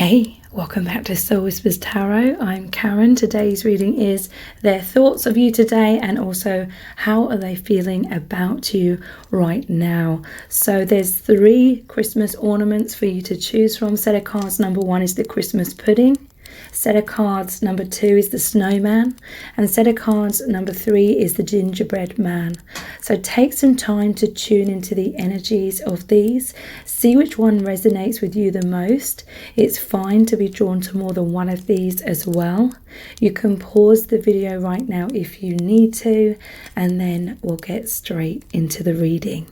Hey, welcome back to Soul Whispers Tarot. I'm Karen. Today's reading is their thoughts of you today and also how are they feeling about you right now. So there's 3 Christmas ornaments for you to choose from. Set of cards number 1 is the Christmas pudding. Set of cards number 2 is the snowman, and set of cards number 3 is the gingerbread man. So take some time to tune into the energies of these. See which one resonates with you the most. It's fine to be drawn to more than one of these as well. You can pause the video right now if you need to, and then we'll get straight into the reading.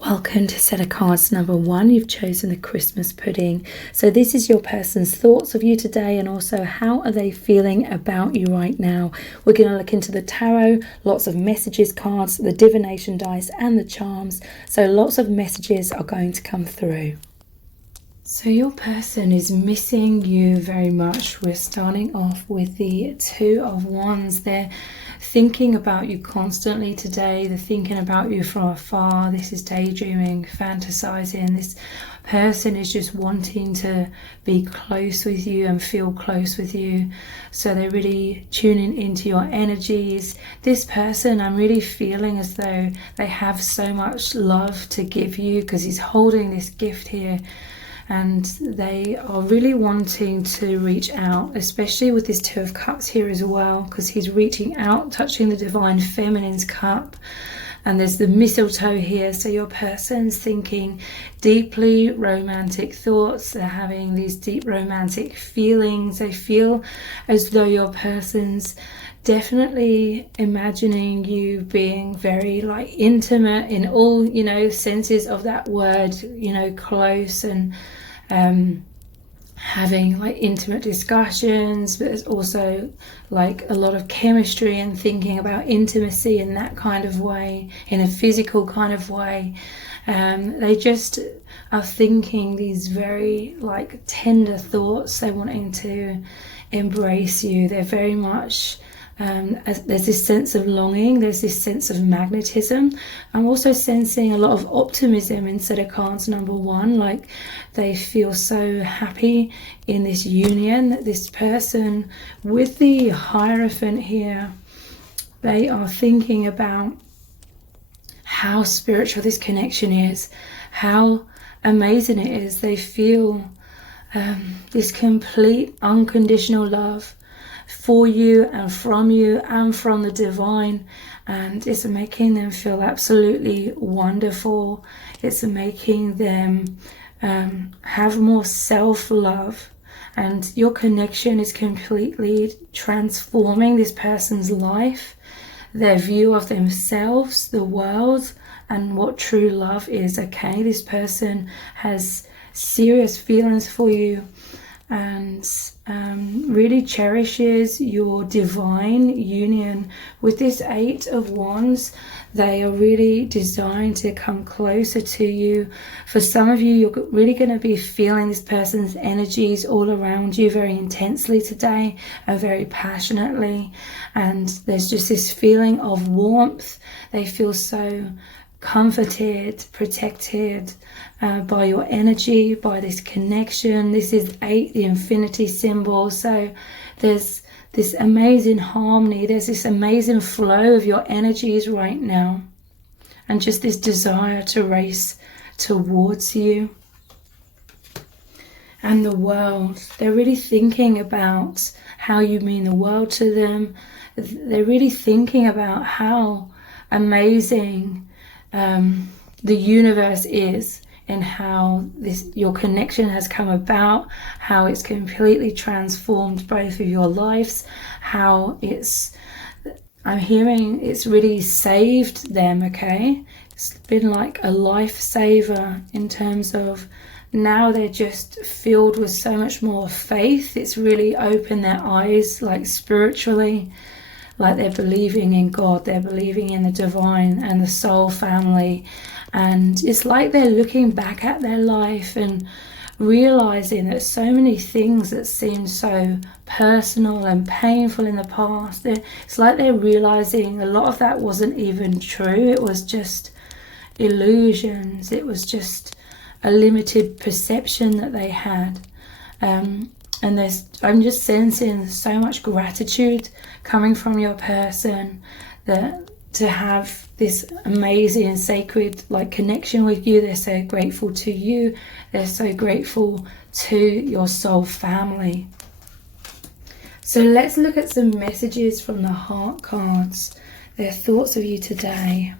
Welcome to set of cards number 1. You've chosen the Christmas pudding. So this is your person's thoughts of you today and also how are they feeling about you right now. We're going to look into the tarot, lots of messages cards, the divination dice and the charms. So lots of messages are going to come through. So your person is missing you very much. We're starting off with the 2 of Wands. They're thinking about you constantly today. They're thinking about you from afar. This is daydreaming, fantasizing. This person is just wanting to be close with you and feel close with you. So they're really tuning into your energies. This person, I'm really feeling as though they have so much love to give you because he's holding this gift here. And they are really wanting to reach out, especially with this 2 of Cups here as well, because he's reaching out, touching the Divine Feminine's cup. And there's the mistletoe here, so your person's thinking deeply romantic thoughts. They're having these deep romantic feelings. They feel as though your person's definitely imagining you being very intimate in all senses of that word, close and having intimate discussions, but there's also a lot of chemistry and thinking about intimacy in that kind of way, in a physical kind of way. They just are thinking these very tender thoughts. They're wanting to embrace you. They're very much there's this sense of longing, there's this sense of magnetism. I'm also sensing a lot of optimism in set of cards number 1, they feel so happy in this union. That this person with the Hierophant here, they are thinking about how spiritual this connection is, how amazing it is. They feel this complete unconditional love for you and from the divine, and it's making them feel absolutely wonderful. It's making them have more self-love, and your connection is completely transforming this person's life, their view of themselves, the world, and what true love is. Okay, this person has serious feelings for you and really cherishes your divine union. With this 8 of Wands, they are really designed to come closer to you. For some of you, you're really going to be feeling this person's energies all around you very intensely today and very passionately, and there's just this feeling of warmth. They feel so comforted, protected by your energy, by this connection. This is 8, the infinity symbol. So there's this amazing harmony, there's this amazing flow of your energies right now, and just this desire to race towards you. And the world, they're really thinking about how you mean the world to them. They're really thinking about how amazing the universe is, and how your connection has come about, how it's completely transformed both of your lives, how I'm hearing it's really saved them. Okay, it's been like a lifesaver in terms of now they're just filled with so much more faith. It's really opened their eyes spiritually. They're believing in God, they're believing in the divine and the soul family. And it's like they're looking back at their life and realizing that so many things that seemed so personal and painful in the past, it's like they're realizing a lot of that wasn't even true. It was just illusions. It was just a limited perception that they had. And I'm just sensing so much gratitude coming from your person, that to have this amazing and sacred connection with you. They're so grateful to you. They're so grateful to your soul family. So let's look at some messages from the heart cards. Their thoughts of you today.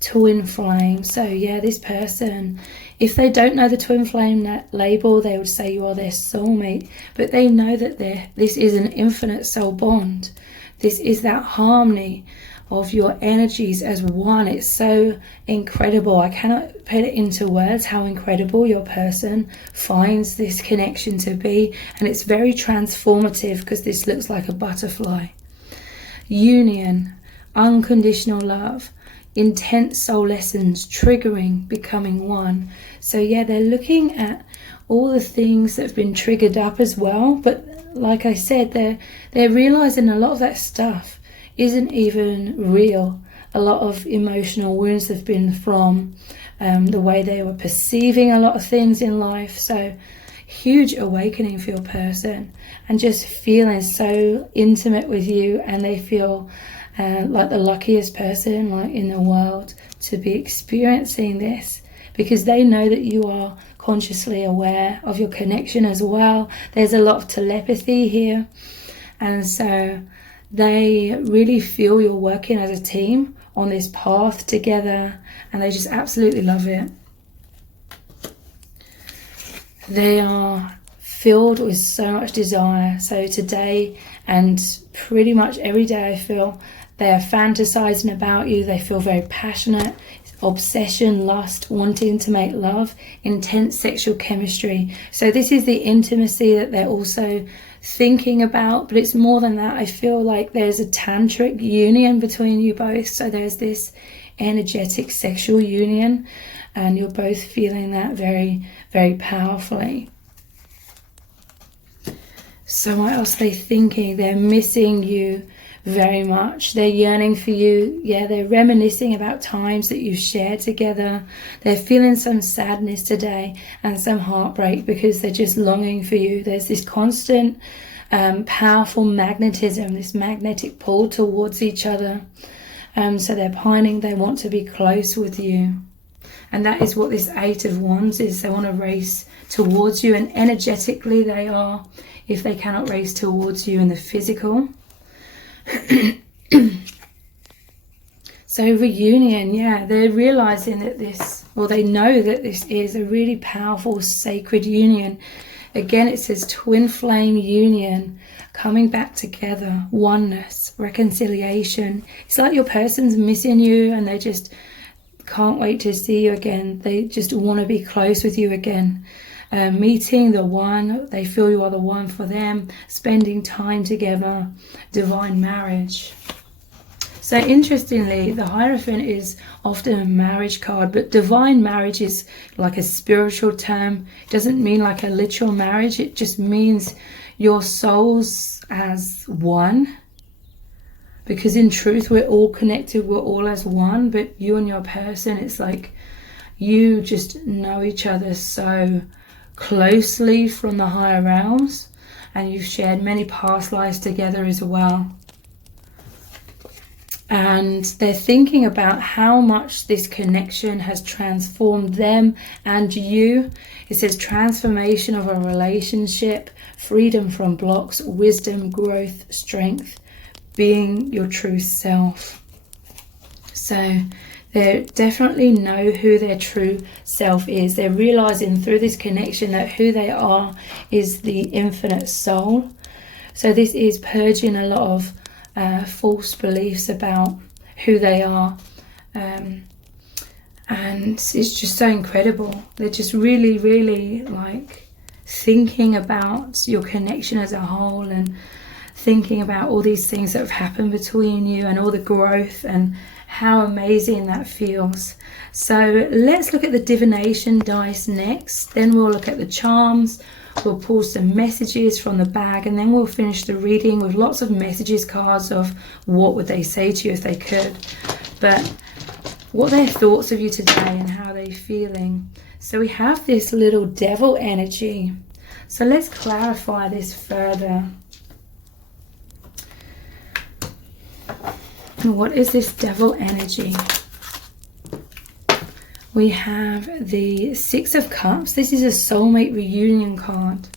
Twin flame. So yeah, this person, if they don't know the twin flame label, they would say you are their soulmate, but they know that this is an infinite soul bond. This is that harmony of your energies as one. It's so incredible. I cannot put it into words how incredible your person finds this connection to be, and it's very transformative because this looks like a butterfly. Union, unconditional love, intense soul lessons, triggering, becoming one. So yeah, they're looking at all the things that have been triggered up as well, but like I said, they're realizing a lot of that stuff isn't even real. A lot of emotional wounds have been from the way they were perceiving a lot of things in life. So huge awakening for your person, and just feeling so intimate with you, and they feel like the luckiest person in the world to be experiencing this, because they know that you are consciously aware of your connection as well. There's a lot of telepathy here, and so they really feel you're working as a team on this path together, and they just absolutely love it. They are filled with so much desire. So today and pretty much every day, I feel they are fantasizing about you. They feel very passionate, obsession, lust, wanting to make love, intense sexual chemistry. So this is the intimacy that they're also thinking about, but it's more than that. I feel like there's a tantric union between you both. So there's this energetic sexual union, and you're both feeling that very, very powerfully. So what else are they thinking? They're missing you very much. They're yearning for you. Yeah, they're reminiscing about times that you've shared together. They're feeling some sadness today and some heartbreak because they're just longing for you. There's this constant powerful magnetism, this magnetic pull towards each other. So they're pining, they want to be close with you. And that is what this Eight of Wands is. They want to race towards you, and energetically they are, if they cannot race towards you in the physical. So reunion, yeah, they're realizing that they know that this is a really powerful sacred union. Again, it says twin flame union, coming back together, oneness, reconciliation. It's like your person's missing you and they just can't wait to see you again. They just want to be close with you again. Meeting the one, they feel you are the one for them, spending time together, divine marriage. So interestingly, the Hierophant is often a marriage card, but divine marriage is like a spiritual term. It doesn't mean like a literal marriage. It just means your souls as one. Because in truth, we're all connected, we're all as one, but you and your person, it's like you just know each other so closely from the higher realms, and you've shared many past lives together as well. And they're thinking about how much this connection has transformed them and you. It says transformation of a relationship, freedom from blocks, wisdom, growth, strength, being your true self. So they definitely know who their true self is. They're realizing through this connection that who they are is the infinite soul. So this is purging a lot of false beliefs about who they are, and it's just so incredible. They're just really, really like thinking about your connection as a whole, and thinking about all these things that have happened between you and all the growth and how amazing that feels. So let's look at the divination dice next, then we'll look at the charms. We'll pull some messages from the bag, and then we'll finish the reading with lots of messages cards of what would they say to you if they could. But what their thoughts of you today and how they're feeling. So we have this little devil energy. So let's clarify this further. What is this devil energy? We have the Six of Cups. This is a soulmate reunion card.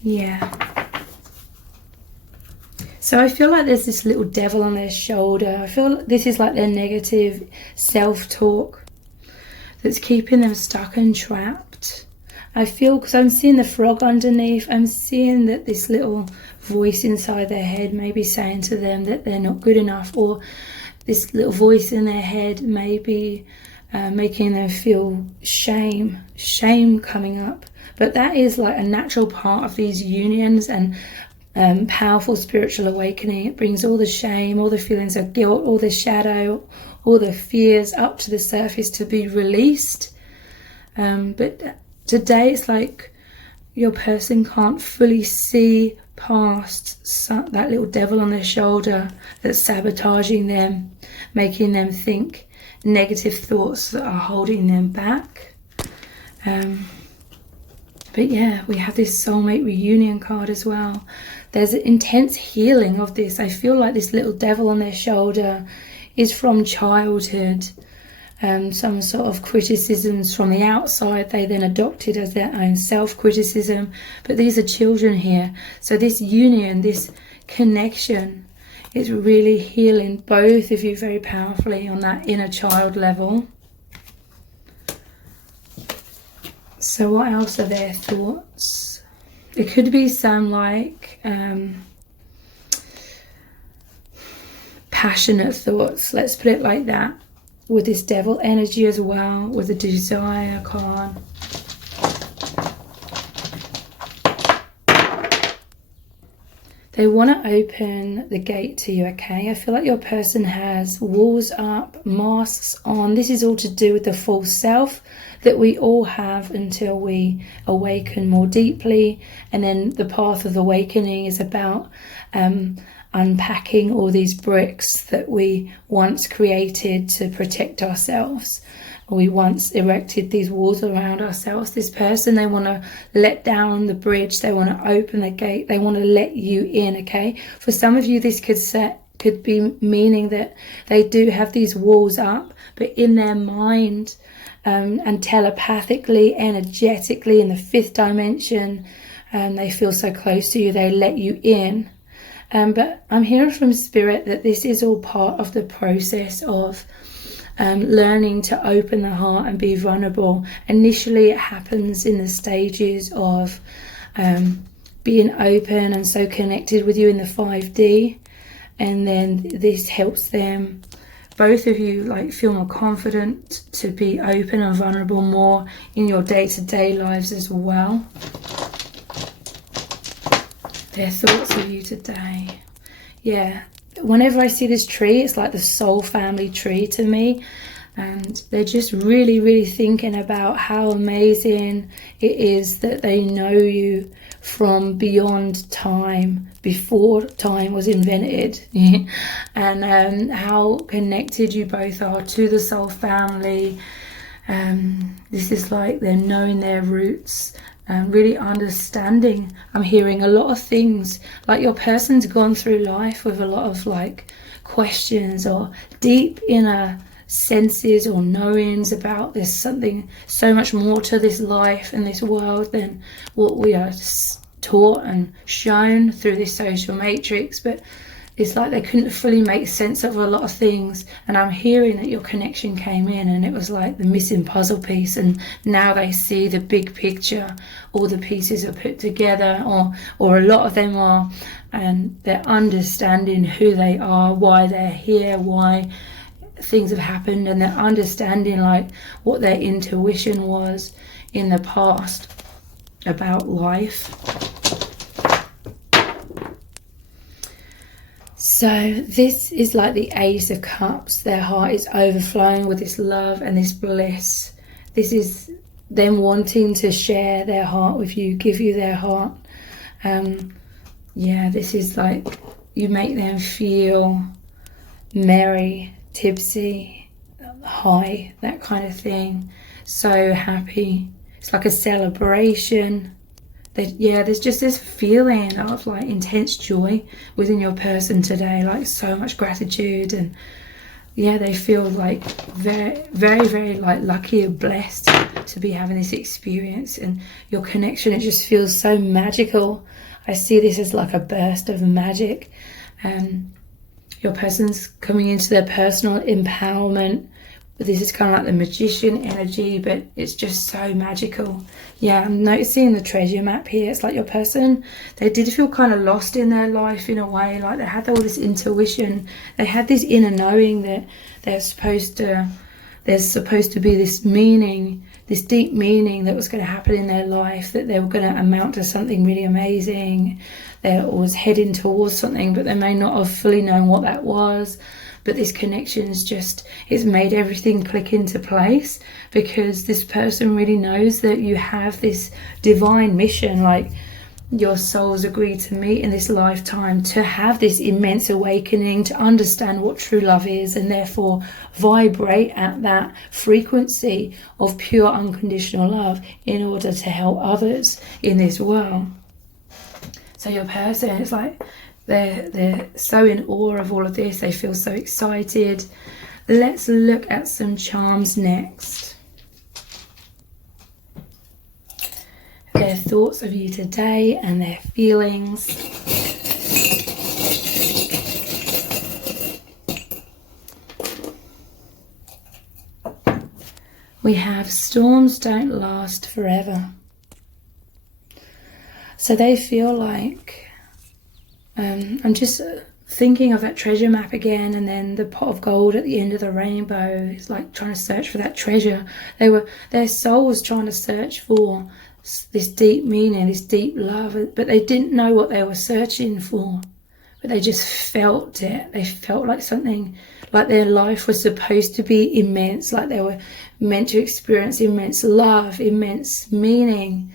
Yeah. So I feel like there's this little devil on their shoulder. I feel like this is like their negative self-talk that's keeping them stuck and trapped. I feel, because I'm seeing the frog underneath, I'm seeing that this little voice inside their head may be saying to them that they're not good enough, or this little voice in their head may be making them feel shame coming up. But that is like a natural part of these unions and powerful spiritual awakening. It brings all the shame, all the feelings of guilt, all the shadow, all the fears up to the surface to be released. But today it's like your person can't fully see past that little devil on their shoulder that's sabotaging them, making them think negative thoughts that are holding them back. But yeah, we have this soulmate reunion card as well. There's an intense healing of this. I feel like this little devil on their shoulder is from childhood. Some sort of criticisms from the outside they then adopted as their own self-criticism. But these are children here. So this union, this connection is really healing both of you very powerfully on that inner child level. So what else are their thoughts? It could be some like passionate thoughts, let's put it like that, with this devil energy as well, with the desire card. They want to open the gate to you, okay? I feel like your person has walls up, masks on. This is all to do with the false self that we all have until we awaken more deeply. And then the path of awakening is about unpacking all these bricks that we once created to protect ourselves. We once erected these walls around ourselves. This person, they want to let down the bridge. They want to open the gate. They want to let you in, okay? For some of you, this could be meaning that they do have these walls up, but in their mind and telepathically, energetically, in the fifth dimension, they feel so close to you, they let you in. But I'm hearing from Spirit that this is all part of the process of learning to open the heart and be vulnerable. Initially it happens in the stages of being open and so connected with you in the 5D, and then this helps them, both of you, like feel more confident to be open and vulnerable more in your day-to-day lives as well. Their thoughts of you today. Yeah, whenever I see this tree, it's like the soul family tree to me, and they're just really, really thinking about how amazing it is that they know you from beyond time, before time was invented, and how connected you both are to the soul family. This is like them knowing their roots, really understanding. I'm hearing a lot of things, like your person's gone through life with a lot of like questions or deep inner senses or knowings about there's something so much more to this life and this world than what we are taught and shown through this social matrix. But it's like they couldn't fully make sense of a lot of things, and I'm hearing that your connection came in and it was like the missing puzzle piece, and now they see the big picture. All the pieces are put together, or a lot of them are, and they're understanding who they are, why they're here, why things have happened, and they're understanding like what their intuition was in the past about life. So this is like the Ace of Cups. Their heart is overflowing with this love and this bliss. This is them wanting to share their heart with you, give you their heart. Yeah, this is like you make them feel merry, tipsy, high, that kind of thing. So happy. It's like a celebration. There's just this feeling of like intense joy within your person today, like so much gratitude, and they feel like very, very, very like lucky and blessed to be having this experience. And your connection, it just feels so magical. I see this as like a burst of magic. Your person's coming into their personal empowerment. But this is kind of like the magician energy, but it's just so magical. Yeah, I'm noticing the treasure map here. It's like your person, they did feel kind of lost in their life in a way. Like they had all this intuition. They had this inner knowing that there's supposed to be this meaning, this deep meaning that was going to happen in their life, that they were going to amount to something really amazing. They were always heading towards something, but they may not have fully known what that was. But this connection is just, it's made everything click into place, because this person really knows that you have this divine mission, like your souls agreed to meet in this lifetime to have this immense awakening, to understand what true love is, and therefore vibrate at that frequency of pure unconditional love in order to help others in this world. So your person is like, they're so in awe of all of this. They feel so excited. Let's look at some charms next. Their thoughts of you today and their feelings. We have storms don't last forever. So they feel like, I'm just thinking of that treasure map again, and then the pot of gold at the end of the rainbow is like trying to search for that treasure. Their soul was trying to search for this deep meaning, this deep love, but they didn't know what they were searching for, but they just felt it. They felt like something, like their life was supposed to be immense, like they were meant to experience immense love, immense meaning,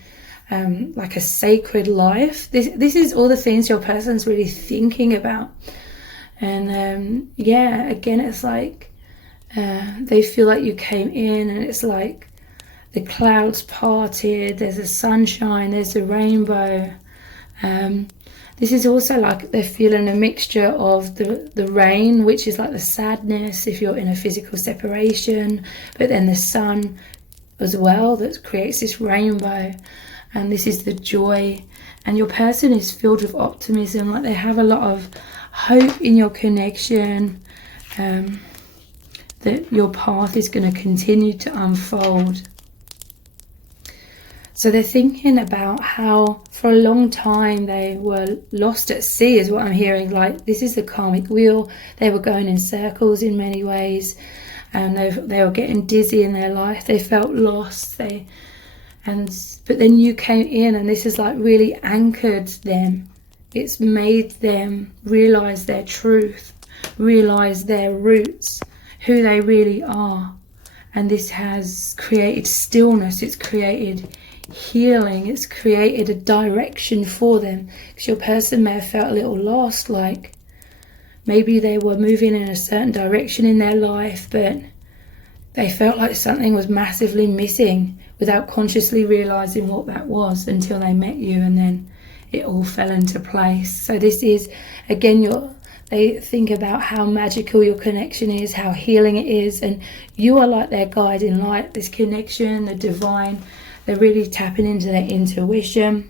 like a sacred life. This is all the things your person's really thinking about. And again, it's like they feel like you came in, and it's like the clouds parted, there's a sunshine, there's a rainbow. This is also like they're feeling a mixture of the rain, which is like the sadness if you're in a physical separation, but then the sun as well that creates this rainbow. And this is the joy, and your person is filled with optimism, like they have a lot of hope in your connection, that your path is going to continue to unfold. So they're thinking about how for a long time they were lost at sea, is what I'm hearing. Like this is the karmic wheel. They were going in circles in many ways, and they were getting dizzy in their life. They felt lost. But then you came in, and this has like really anchored them. It's made them realize their truth, realize their roots, who they really are. And this has created stillness. It's created healing. It's created a direction for them. Because your person may have felt a little lost, like maybe they were moving in a certain direction in their life, but they felt like something was massively missing without consciously realizing what that was until they met you, and then it all fell into place. So this is, again, they think about how magical your connection is, how healing it is, and you are like their guiding light, this connection, the divine. They're really tapping into their intuition.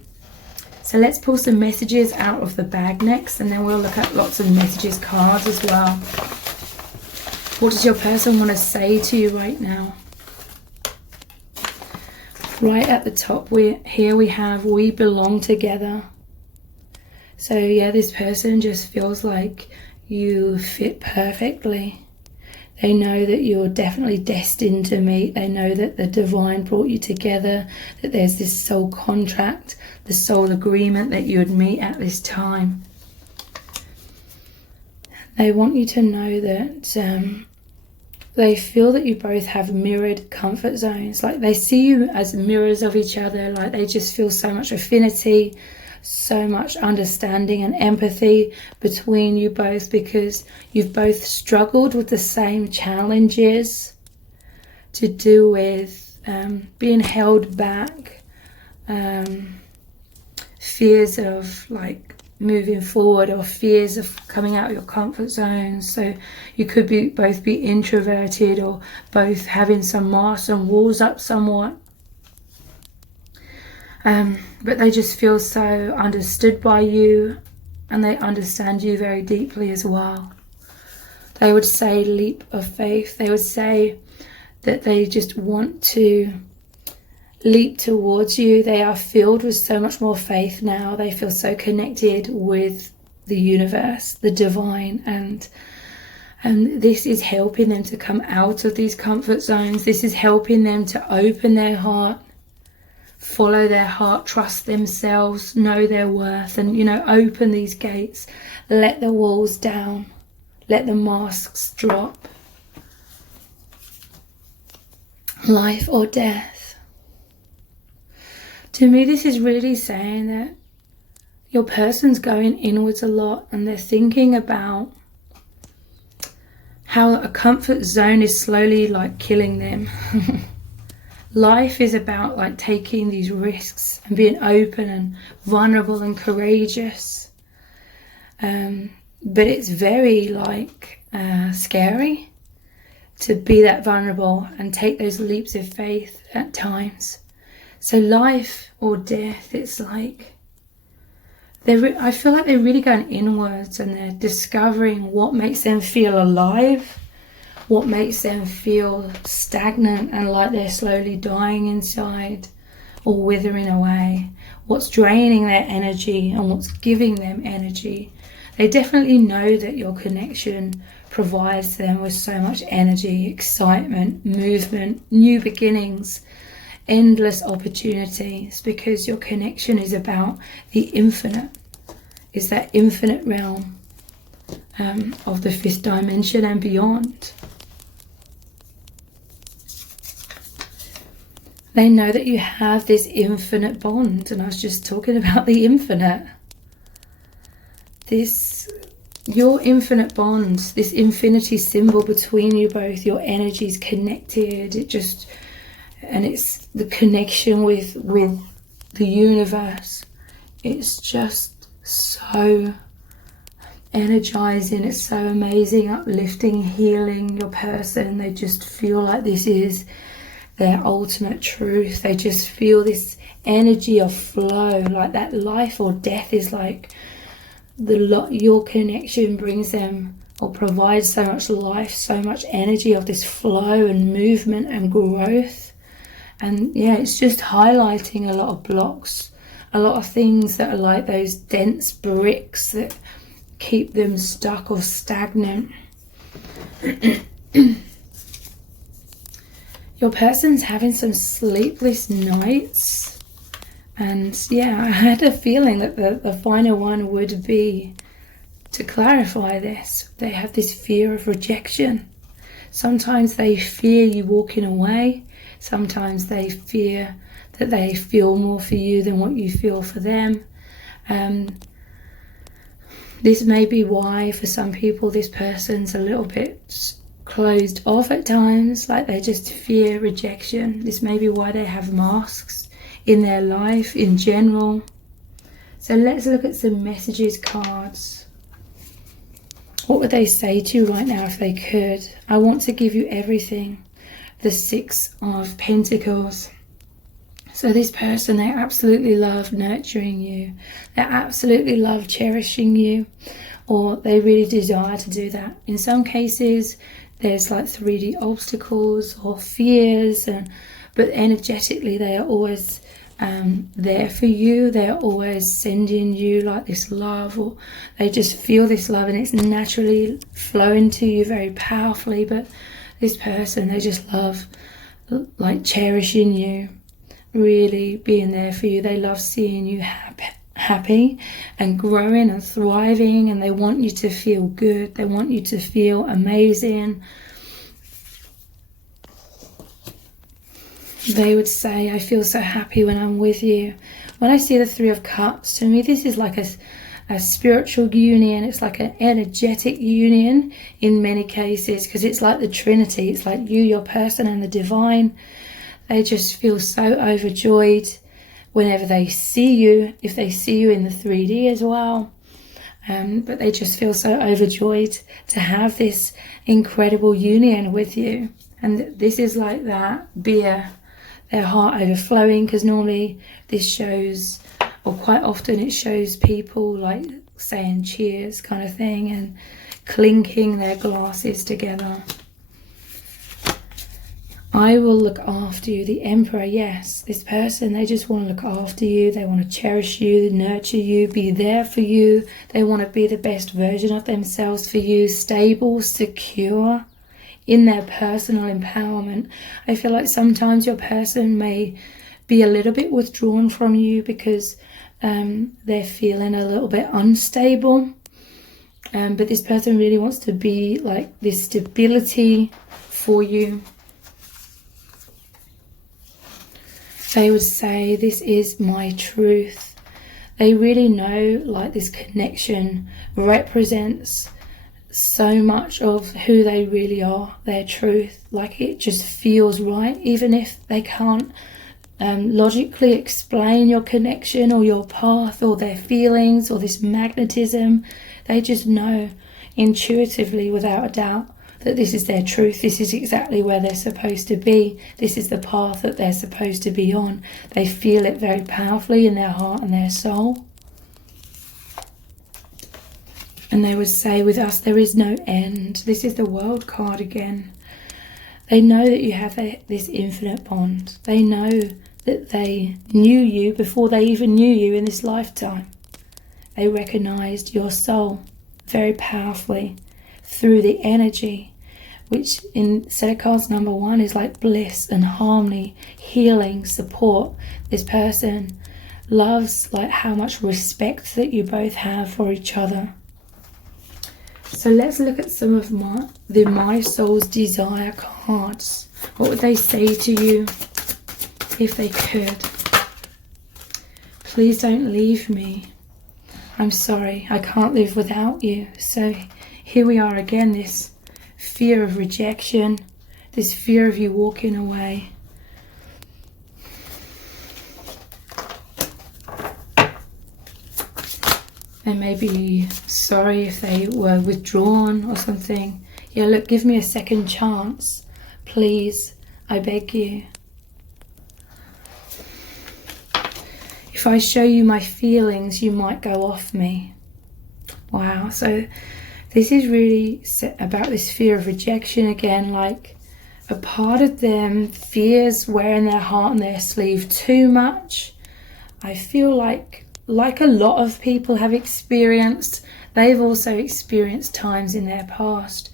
So let's pull some messages out of the bag next, and then we'll look at lots of messages cards as well. What does your person want to say to you right now? Right at the top, we have we belong together. So yeah, this person just feels like you fit perfectly. They know that you're definitely destined to meet. They know that the divine brought you together, that there's this soul contract, the soul agreement that you would meet at this time. They want you to know that they feel that you both have mirrored comfort zones. Like they see you as mirrors of each other. Like they just feel so much affinity, so much understanding and empathy between you both, because you've both struggled with the same challenges to do with being held back, fears of like moving forward, or fears of coming out of your comfort zone. So you could both be introverted, or both having some masks and walls up somewhat. But they just feel so understood by you, and they understand you very deeply as well. They would say leap of faith. They would say that they just want to leap towards you. They are filled with so much more faith now. They feel so connected with the universe, the divine, and this is helping them to come out of these comfort zones. This is helping them to open their heart, follow their heart, trust themselves, know their worth, and, you know, open these gates, let the walls down, let the masks drop. Life or death. To me, this is really saying that your person's going inwards a lot, and they're thinking about how a comfort zone is slowly like killing them. Life is about like taking these risks and being open and vulnerable and courageous. But it's very like scary to be that vulnerable and take those leaps of faith at times. So life or death, it's like I feel like they're really going inwards, and they're discovering what makes them feel alive, what makes them feel stagnant and like they're slowly dying inside or withering away, what's draining their energy and what's giving them energy. They definitely know that your connection provides them with so much energy, excitement, movement, new beginnings, endless opportunities, because your connection is about the infinite. It's that infinite realm of the fifth dimension and beyond. They know that you have this infinite bond, and I was just talking about the infinite. Your infinite bonds, this infinity symbol between you both, your energy's connected. And it's the connection with the universe. It's just so energizing. It's so amazing, uplifting, healing your person. They just feel like this is their ultimate truth. They just feel this energy of flow, like that life or death is like your connection brings them or provides so much life, so much energy of this flow and movement and growth. And yeah, it's just highlighting a lot of blocks, a lot of things that are like those dense bricks that keep them stuck or stagnant. Your person's having some sleepless nights. And yeah, I had a feeling that the final one would be to clarify this. They have this fear of rejection. Sometimes they fear you walking away. Sometimes they fear that they feel more for you than what you feel for them. This may be why for some people this person's a little bit closed off at times, like they just fear rejection. This may be why they have masks in their life in general. So let's look at some messages cards. What would they say to you right now if they could? I want to give you everything. The Six of Pentacles. So this person, they absolutely love nurturing you. They absolutely love cherishing you, or they really desire to do that. In some cases, there's like 3D obstacles or fears, but energetically they are always there for you. They're always sending you like this love, or they just feel this love and it's naturally flowing to you very powerfully. But this person, they just love like cherishing you, really being there for you. They love seeing you happy and growing and thriving, and they want you to feel good. They want you to feel amazing. They would say, I feel so happy when I'm with you. When I see the Three of Cups, to me this is like a spiritual union. It's like an energetic union in many cases, because it's like the Trinity. It's like you, your person, and the divine. They just feel so overjoyed whenever they see you, if they see you in the 3D as well. But they just feel so overjoyed to have this incredible union with you. And this is like that beer, their heart overflowing, because normally this shows, or quite often it shows people like saying cheers kind of thing and clinking their glasses together. I will look after you. The Emperor, yes, this person, they just want to look after you. They want to cherish you, nurture you, be there for you. They want to be the best version of themselves for you, stable, secure in their personal empowerment. I feel like sometimes your person may be a little bit withdrawn from you because they're feeling a little bit unstable. But this person really wants to be like this stability for you. They would say, this is my truth. They really know like this connection represents so much of who they really are, their truth. Like it just feels right, even if they can't logically explain your connection or your path or their feelings or this magnetism. They just know intuitively, without a doubt, that this is their truth. This is exactly where they're supposed to be. This is the path that they're supposed to be on. They feel it very powerfully in their heart and their soul. And they would say, with us there is no end. This is the World card again. They know that you have this infinite bond. They know that they knew you before they even knew you in this lifetime. They recognized your soul very powerfully through the energy, which in set of cards number 1 is like bliss and harmony, healing, support. This person loves like how much respect that you both have for each other. So let's look at some of my soul's desire cards. What would they say to you if they could? Please don't leave me. I'm sorry, I can't live without you. So here we are again, this fear of rejection, this fear of you walking away. They may be sorry if they were withdrawn or something. Yeah, look, give me a second chance. Please, I beg you. If I show you my feelings, you might go off me. Wow, so this is really about this fear of rejection again, like a part of them fears wearing their heart on their sleeve too much. I feel like a lot of people have experienced, they've also experienced times in their past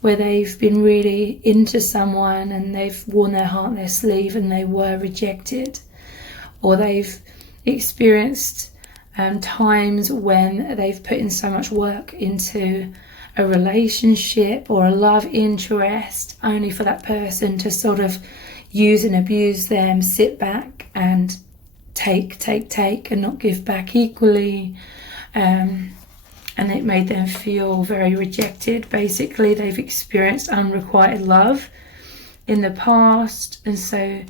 where they've been really into someone and they've worn their heart on their sleeve and they were rejected. Or they've experienced times when they've put in so much work into a relationship or a love interest only for that person to sort of use and abuse them, sit back and take and not give back equally, and it made them feel very rejected. Basically, they've experienced unrequited love in the past, and so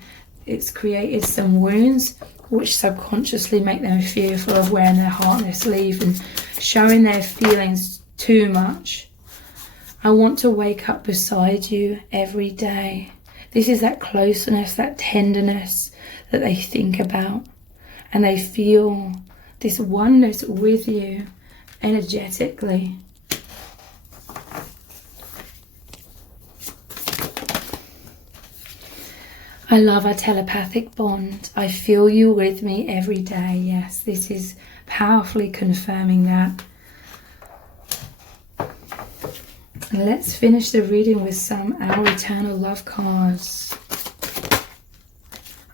it's created some wounds which subconsciously make them fearful of wearing their heart on their sleeve and showing their feelings too much. I want to wake up beside you every day. This is that closeness, that tenderness that they think about. And they feel this oneness with you energetically. I love our telepathic bond. I feel you with me every day. Yes, this is powerfully confirming that. And let's finish the reading with some Our Eternal Love cards.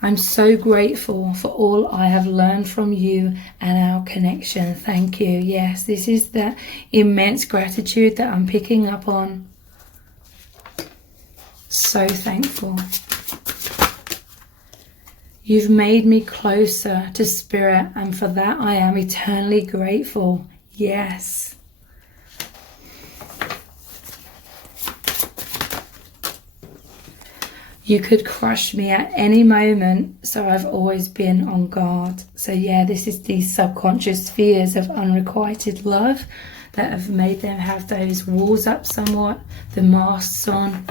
I'm so grateful for all I have learned from you and our connection. Thank you. Yes, this is that immense gratitude that I'm picking up on. So thankful. You've made me closer to spirit, and for that I am eternally grateful. Yes. You could crush me at any moment, so I've always been on guard. So yeah, this is these subconscious fears of unrequited love that have made them have those walls up somewhat, the masks on.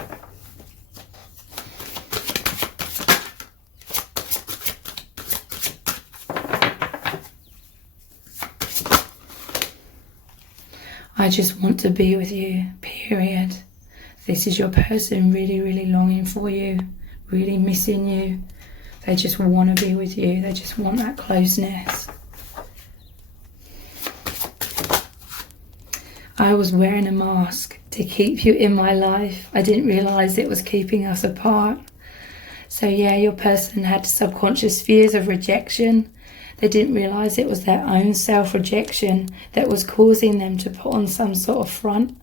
I just want to be with you, period. This is your person really, really longing for you, really missing you. They just want to be with you. They just want that closeness. I was wearing a mask to keep you in my life. I didn't realise it was keeping us apart. So yeah, your person had subconscious fears of rejection. They didn't realise it was their own self-rejection that was causing them to put on some sort of front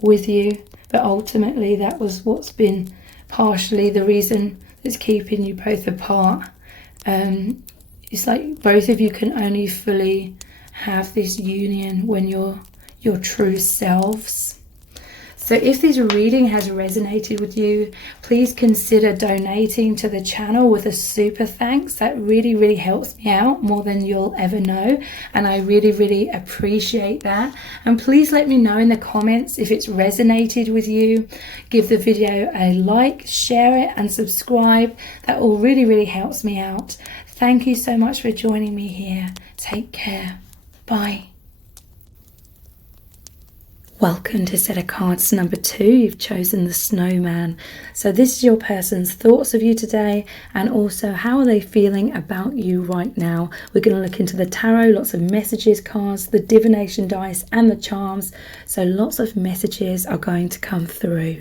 with you. But ultimately that was what's been partially the reason that's keeping you both apart. It's like both of you can only fully have this union when you're your true selves. So if this reading has resonated with you, please consider donating to the channel with a super thanks. That really, really helps me out more than you'll ever know. And I really, really appreciate that. And please let me know in the comments if it's resonated with you. Give the video a like, share it and subscribe. That all really, really helps me out. Thank you so much for joining me here. Take care. Bye. Welcome to set of cards number 2. You've chosen the Snowman. So this is your person's thoughts of you today, and also how are they feeling about you right now. We're going to look into the tarot, lots of messages cards, the divination dice and the charms. So lots of messages are going to come through.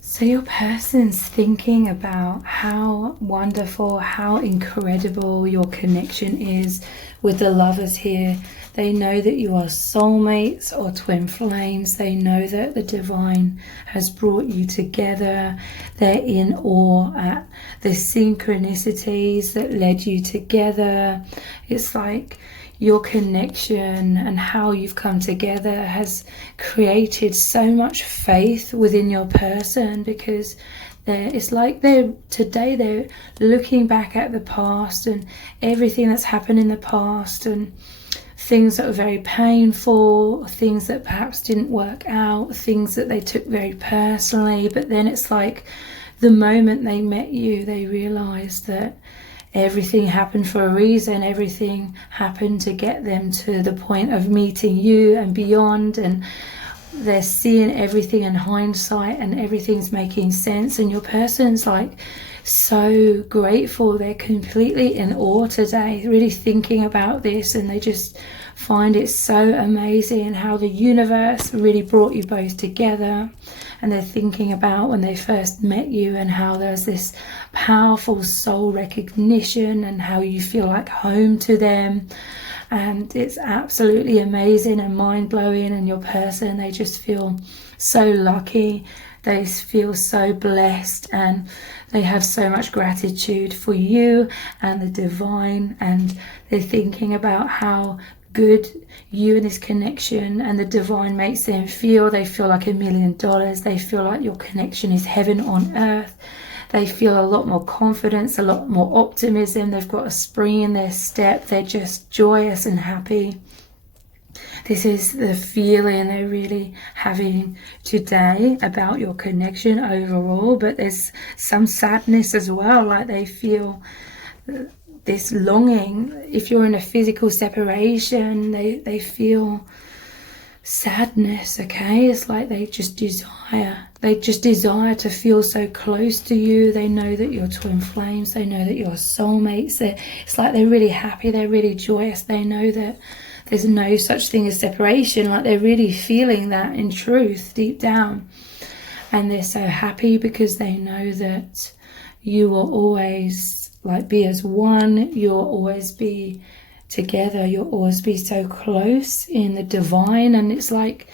So your person's thinking about how wonderful, how incredible your connection is with the lovers here. They know that you are soulmates or twin flames. They know that the divine has brought you together. They're in awe at the synchronicities that led you together. It's like your connection and how you've come together has created so much faith within your person, because it's like they're looking back at the past and everything that's happened in the past, and things that were very painful, things that perhaps didn't work out, things that they took very personally. But then it's like the moment they met you, they realized that everything happened for a reason. Everything happened to get them to the point of meeting you and beyond, and they're seeing everything in hindsight and everything's making sense. And your person's like so grateful. They're completely in awe today, really thinking about this, and they just find it so amazing how the universe really brought you both together. And they're thinking about when they first met you and how there's this powerful soul recognition and how you feel like home to them. And it's absolutely amazing and mind-blowing. And your person, they just feel so lucky. They feel so blessed, and they have so much gratitude for you and the divine. And they're thinking about how good you and this connection and the divine makes them feel. They feel like $1 million. They feel like your connection is heaven on earth. They feel a lot more confidence, a lot more optimism. They've got a spring in their step. They're just joyous and happy. This is the feeling they're really having today about your connection overall. But there's some sadness as well, like they feel this longing. If you're in a physical separation, they feel sadness, okay? It's like they just desire to feel so close to you. They know that you're twin flames. They know that you're soulmates. It's like they're really happy. They're really joyous. They know that there's no such thing as separation. Like they're really feeling that in truth deep down. And they're so happy because they know that you will always be as one. You'll always be together. You'll always be so close in the divine. And it's like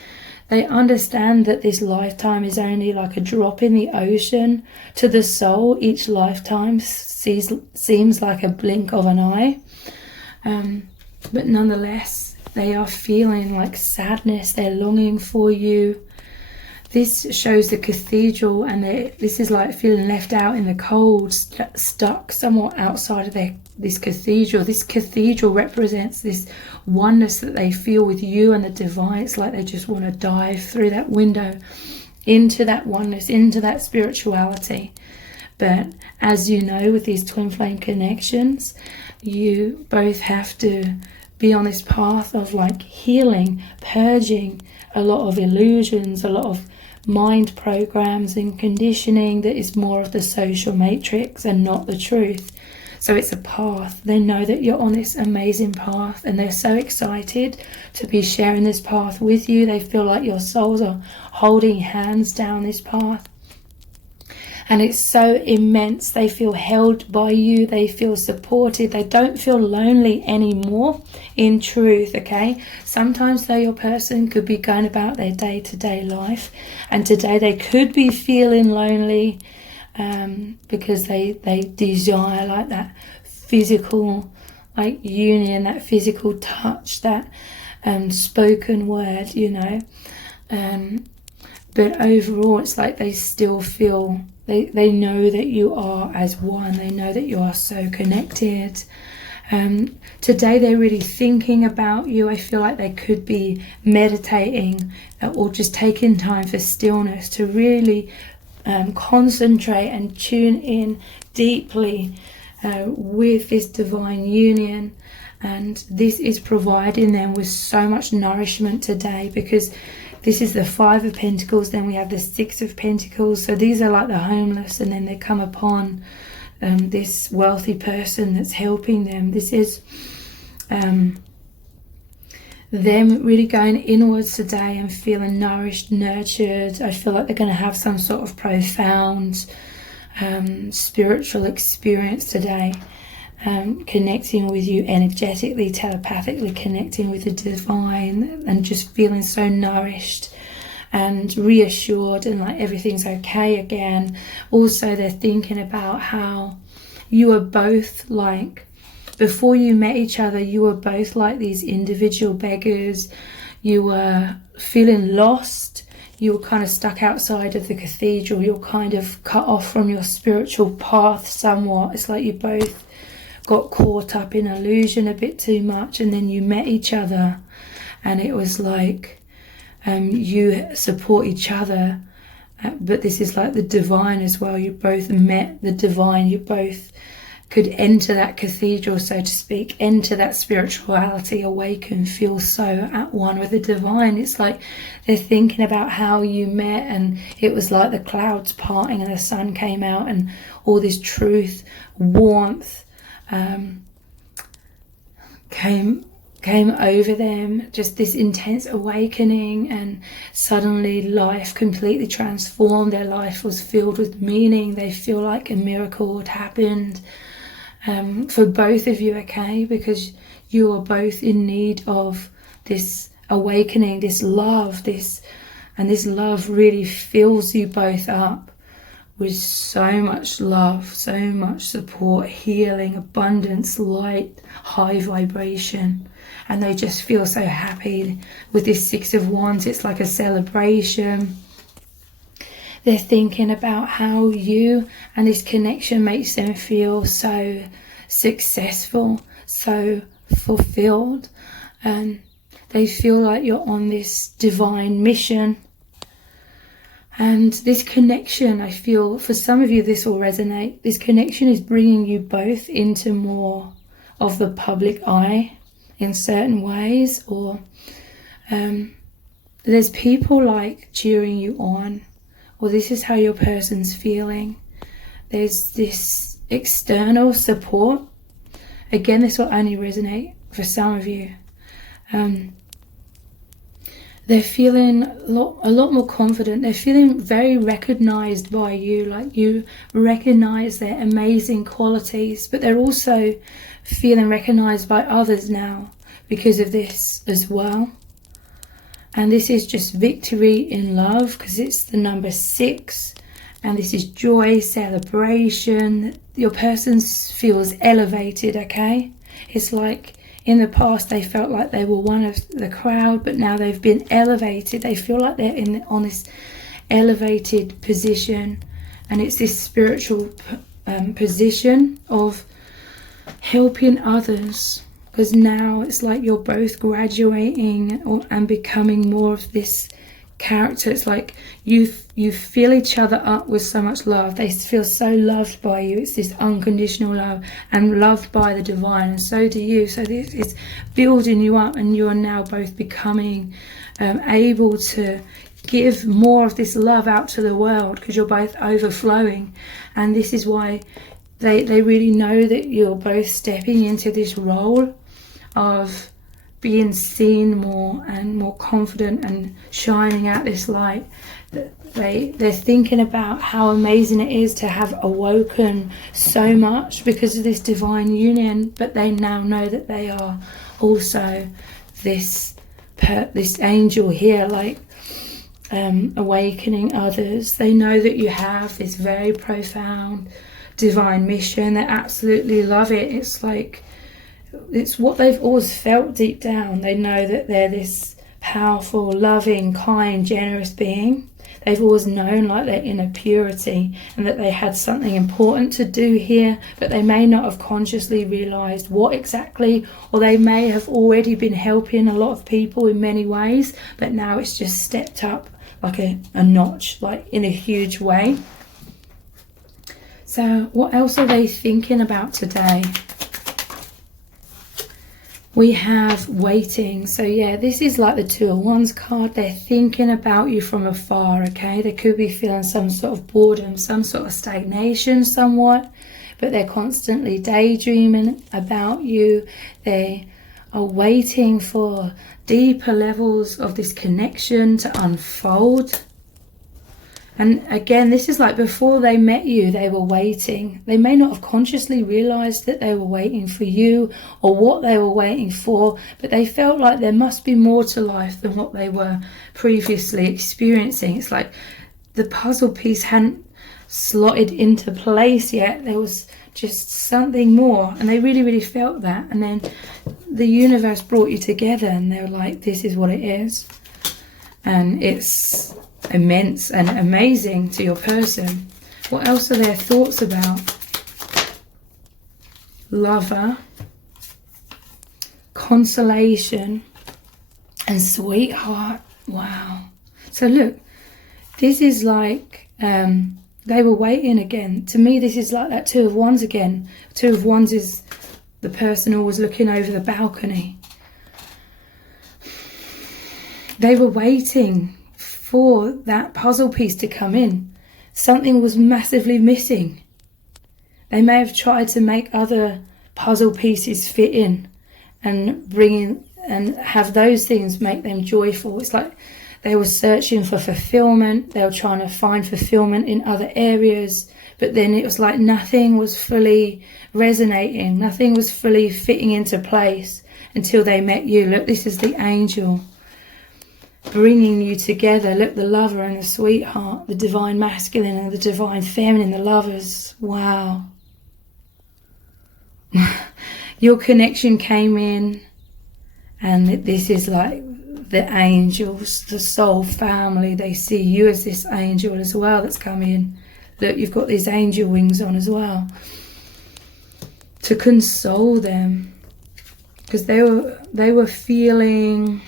They understand that this lifetime is only like a drop in the ocean. To the soul, each lifetime seems like a blink of an eye. But nonetheless, they are feeling like sadness. They're longing for you. This shows the cathedral, and this is like feeling left out in the cold, stuck somewhat outside of this cathedral. This cathedral represents this oneness that they feel with you and the divine. It's like they just want to dive through that window into that oneness, into that spirituality. But as you know, with these twin flame connections, you both have to be on this path of like healing, purging a lot of illusions, a lot of mind programs and conditioning that is more of the social matrix and not the truth. So it's a path. They know that you're on this amazing path, and they're so excited to be sharing this path with you. They feel like your souls are holding hands down this path. And it's so immense. They feel held by you. They feel supported. They don't feel lonely anymore, in truth, okay? Sometimes, though, your person could be going about their day-to-day life, and today they could be feeling lonely because they desire like that physical like union, that physical touch, that spoken word, you know. But overall, it's like they still feel... They know that you are as one. They know that you are so connected. Today they're really thinking about you. I feel like they could be meditating or just taking time for stillness to really concentrate and tune in deeply with this divine union. And this is providing them with so much nourishment today, because this is the 5 of Pentacles, then we have the 6 of Pentacles. So these are like the homeless, and then they come upon this wealthy person that's helping them. This is them really going inwards today and feeling nourished, nurtured. I feel like they're going to have some sort of profound spiritual experience today. Connecting with you energetically, telepathically, connecting with the divine, and just feeling so nourished and reassured, and like everything's okay again. Also, they're thinking about how you are both like, before you met each other, you were both like these individual beggars. You were feeling lost. You were kind of stuck outside of the cathedral. You're kind of cut off from your spiritual path somewhat. It's like you both got caught up in illusion a bit too much, and then you met each other, and it was like you support each other, but this is like the divine as well. You both met the divine. You both could enter that cathedral, so to speak, enter that spirituality, awaken, feel so at one with the divine. It's like they're thinking about how you met, and it was like the clouds parting and the sun came out, and all this truth, warmth came over them, just this intense awakening, and suddenly life completely transformed. Their life was filled with meaning. They feel like a miracle had happened for both of you, okay? Because you are both in need of this awakening, this love, and this love really fills you both up with so much love, so much support, healing, abundance, light, high vibration. And they just feel so happy with this 6 of Wands. It's like a celebration. They're thinking about how you and this connection makes them feel so successful, so fulfilled. And they feel like you're on this divine mission. And this connection, I feel, for some of you this will resonate. This connection is bringing you both into more of the public eye in certain ways, or there's people like cheering you on, or this is how your person's feeling. There's this external support. Again, this will only resonate for some of you. They're feeling a lot more confident. They're feeling very recognized by you, like you recognize their amazing qualities, but they're also feeling recognized by others now because of this as well. And this is just victory in love, because it's the number 6. And this is joy, celebration. Your person feels elevated, okay? It's like in the past they felt like they were one of the crowd, but now they've been elevated. They feel like they're on this elevated position. And it's this spiritual position of helping others. Because now it's like you're both graduating and becoming more of this character. It's like you fill each other up with so much love. They feel so loved by you. It's this unconditional love, and loved by the divine, and so do you. So this is building you up, and you are now both becoming able to give more of this love out to the world, because you're both overflowing. And this is why they really know that you're both stepping into this role of being seen more and more confident and shining out this light. They're thinking about how amazing it is to have awoken so much because of this divine union, but they now know that they are also this angel here, like awakening others. They know that you have this very profound divine mission. They absolutely love it. It's like it's what they've always felt deep down. They know that they're this powerful, loving, kind, generous being. They've always known like their inner purity, and that they had something important to do here, but they may not have consciously realised what exactly, or they may have already been helping a lot of people in many ways, but now it's just stepped up like a notch, like in a huge way. So what else are they thinking about today? We have waiting. So yeah, this is like the 2 of Wands card. They're thinking about you from afar, okay? They could be feeling some sort of boredom, some sort of stagnation somewhat, but they're constantly daydreaming about you. They are waiting for deeper levels of this connection to unfold. And again, this is like before they met you, they were waiting. They may not have consciously realised that they were waiting for you or what they were waiting for, but they felt like there must be more to life than what they were previously experiencing. It's like the puzzle piece hadn't slotted into place yet. There was just something more, and they really, really felt that. And then the universe brought you together, and they were like, this is what it is. And it's immense and amazing to your person. What else are their thoughts about? Lover, consolation, and sweetheart. Wow. So look, this is like they were waiting again. To me, this is like that 2 of Wands again. 2 of Wands is the person always looking over the balcony. They were waiting for that puzzle piece to come in. Something was massively missing. They may have tried to make other puzzle pieces fit in and bring in and have those things make them joyful. It's like they were searching for fulfillment. They were trying to find fulfillment in other areas, but then it was like nothing was fully resonating. Nothing was fully fitting into place until they met you. Look, this is the angel bringing you together. Look, the lover and the sweetheart, the divine masculine and the divine feminine, the lovers. Wow. Your connection came in, and this is like the angels, the soul family. They see you as this angel as well that's come in. Look, you've got these angel wings on as well, to console them, because they were feeling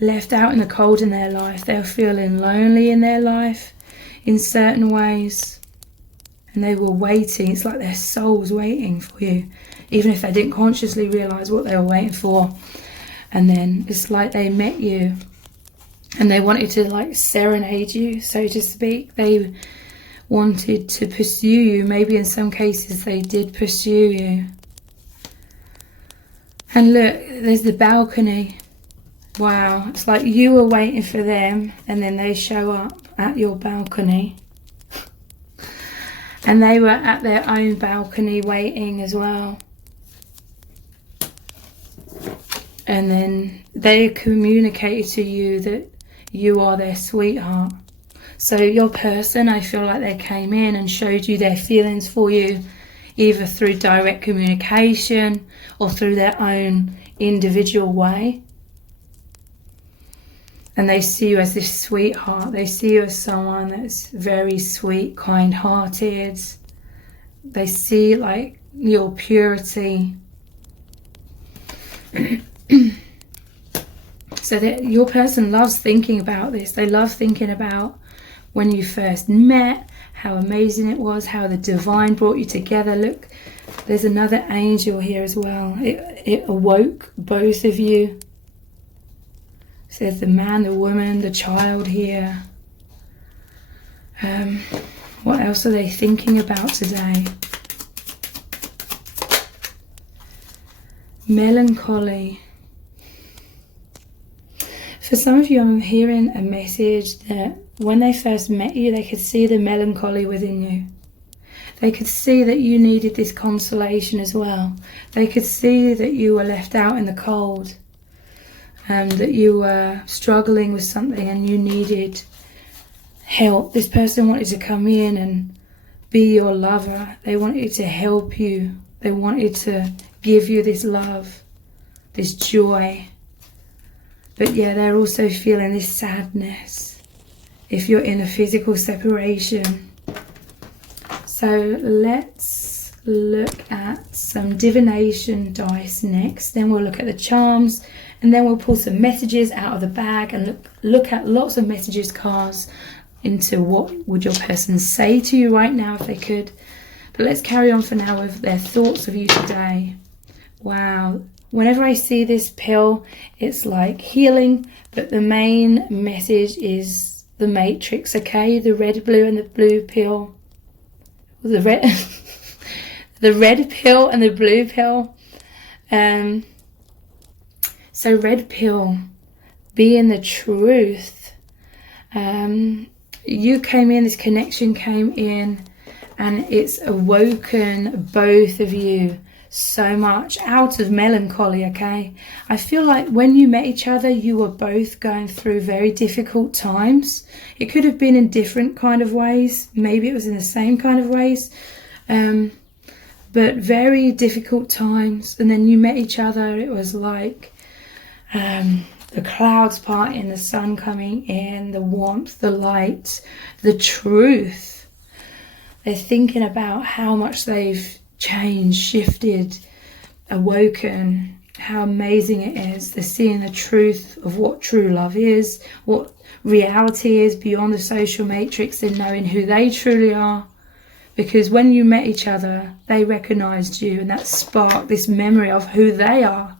left out in the cold in their life. They were feeling lonely in their life in certain ways, and they were waiting. It's like their soul's waiting for you, even if they didn't consciously realise what they were waiting for. And then it's like they met you and they wanted to like serenade you, so to speak. They wanted to pursue you. Maybe in some cases they did pursue you. And look, there's the balcony. Wow, it's like you were waiting for them, and then they show up at your balcony. And they were at their own balcony waiting as well. And then they communicated to you that you are their sweetheart. So your person, I feel like they came in and showed you their feelings for you, either through direct communication or through their own individual way. And they see you as this sweetheart. They see you as someone that's very sweet, kind-hearted. They see like your purity. So that your person loves thinking about this. They love thinking about when you first met, how amazing it was, how the divine brought you together. Look, there's another angel here as well. It awoke both of you. So there's the man, the woman, the child here. What else are they thinking about today? Melancholy. For some of you, I'm hearing a message that when they first met you, they could see the melancholy within you. They could see that you needed this consolation as well. They could see that you were left out in the cold, that you were struggling with something and you needed help. This person wanted to come in and be your lover. They wanted to help you. They wanted to give you this love, this joy. But yeah, they're also feeling this sadness if you're in a physical separation. So let's look at some divination dice next. Then we'll look at the charms, and then we'll pull some messages out of the bag and look at lots of messages cards into what would your person say to you right now if they could. But let's carry on for now with their thoughts of you today. Wow. Whenever I see this pill, it's like healing, but the main message is the matrix, okay? The red, blue, and the blue pill. The red, the red pill and the blue pill. So red pill, being the truth. You came in, this connection came in, and it's awoken both of you so much out of melancholy, okay? I feel like when you met each other, you were both going through very difficult times. It could have been in different kind of ways. Maybe it was in the same kind of ways. But very difficult times. And then you met each other. It was like the clouds parting, the sun coming in, the warmth, the light, the truth. They're thinking about how much they've changed, shifted, awoken, how amazing it is. They're seeing the truth of what true love is, what reality is beyond the social matrix, and knowing who they truly are. Because when you met each other, they recognized you, and that sparked this memory of who they are.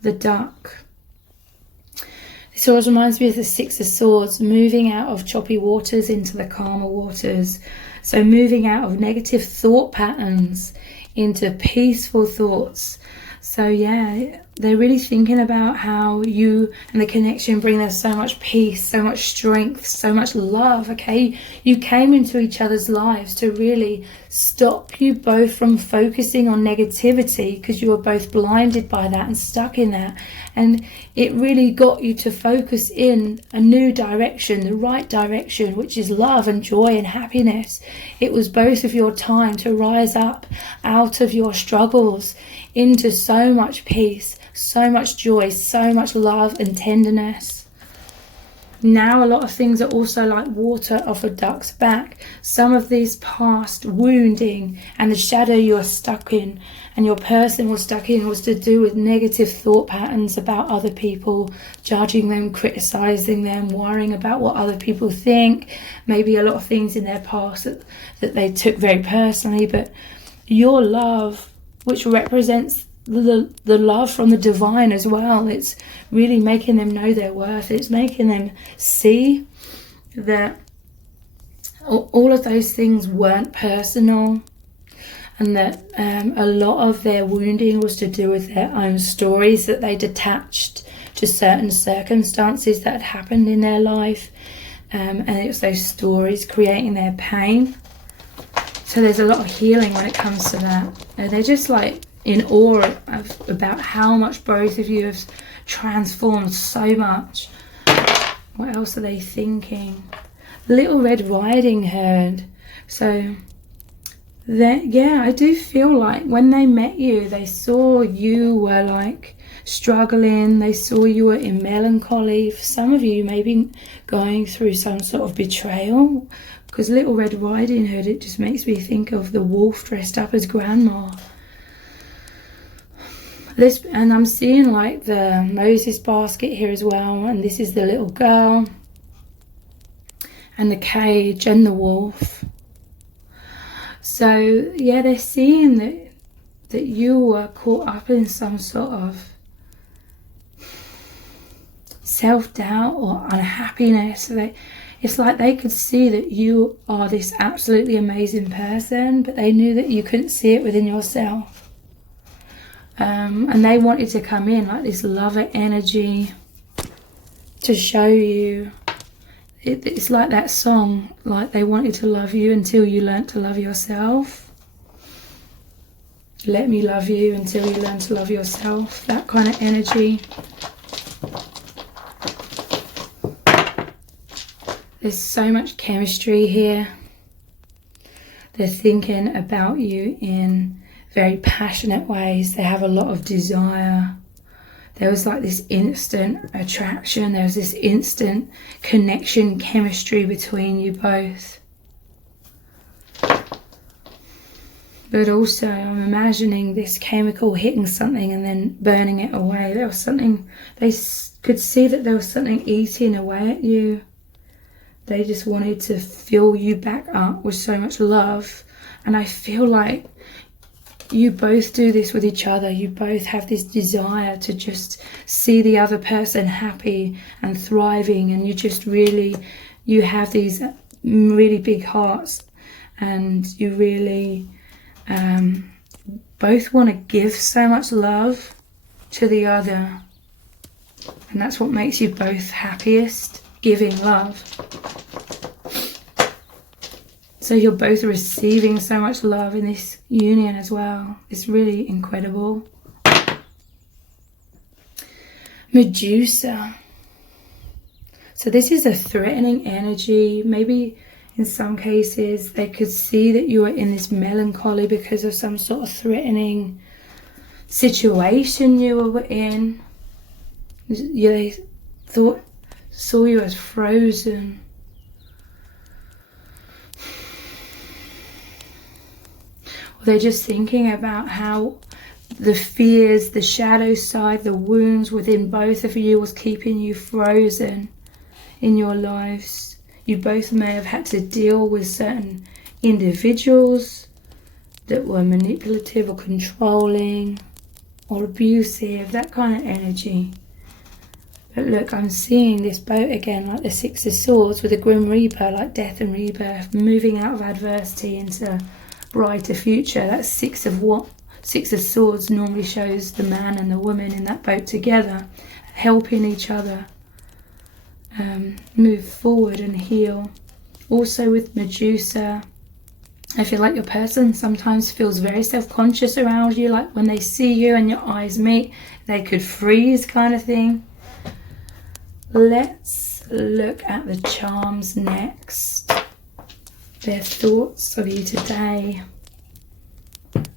The duck. This always reminds me of the Six of Swords, moving out of choppy waters into the calmer waters. So moving out of negative thought patterns into peaceful thoughts. So yeah, they're really thinking about how you and the connection bring them so much peace, so much strength, so much love, okay? You came into each other's lives to really stop you both from focusing on negativity, because you were both blinded by that and stuck in that. And it really got you to focus in a new direction, the right direction, which is love and joy and happiness. It was both of your time to rise up out of your struggles into so much peace, so much joy, so much love and tenderness. Now a lot of things are also like water off a duck's back. Some of these past wounding and the shadow you are stuck in and your person was stuck in was to do with negative thought patterns about other people, judging them, criticizing them, worrying about what other people think, maybe a lot of things in their past that they took very personally. But your love, which represents the love from the divine as well, it's really making them know their worth. It's making them see that all of those things weren't personal, and that a lot of their wounding was to do with their own stories that they detached to certain circumstances that had happened in their life, and it was those stories creating their pain. So there's a lot of healing when it comes to that. They're just like in awe about how much both of you have transformed so much. What else are they thinking? Little Red Riding Hood. So that, yeah, I do feel like when they met you, they saw you were like struggling. They saw you were in melancholy. For some of you, maybe going through some sort of betrayal, because Little Red Riding Hood, it just makes me think of the wolf dressed up as grandma. This, and I'm seeing like the Moses basket here as well, and this is the little girl and the cage and the wolf. So yeah, they're seeing that you were caught up in some sort of self-doubt or unhappiness. It's like they could see that you are this absolutely amazing person, but they knew that you couldn't see it within yourself. And they wanted to come in like this lover energy to show you. It's like that song, like they wanted to love you until you learnt to love yourself. Let me love you until you learn to love yourself. That kind of energy. There's so much chemistry here. They're thinking about you in very passionate ways. They have a lot of desire. There was like this instant attraction. There was this instant connection, chemistry between you both. But also I'm imagining this chemical hitting something and then burning it away. There was something, they could see that there was something eating away at you. They just wanted to fill you back up with so much love. And I feel like you both do this with each other. You both have this desire to just see the other person happy and thriving, and you just really, you have these really big hearts, and you really both want to give so much love to the other, and that's what makes you both happiest, giving love. So you're both receiving so much love in this union as well. It's really incredible. Medusa. So this is a threatening energy. Maybe in some cases they could see that you were in this melancholy because of some sort of threatening situation you were in. They saw you as frozen. They're just thinking about how the fears, the shadow side, the wounds within both of you was keeping you frozen in your lives. You both may have had to deal with certain individuals that were manipulative or controlling or abusive, that kind of energy. But look, I'm seeing this boat again, like the Six of Swords with a Grim Reaper, like death and rebirth, moving out of adversity into brighter future. That Six of Swords normally shows the man and the woman in that boat together, helping each other move forward and heal. Also with Medusa, I feel like your person sometimes feels very self-conscious around you, like when they see you and your eyes meet, they could freeze, kind of thing. Let's look at the charms next. Their thoughts of you today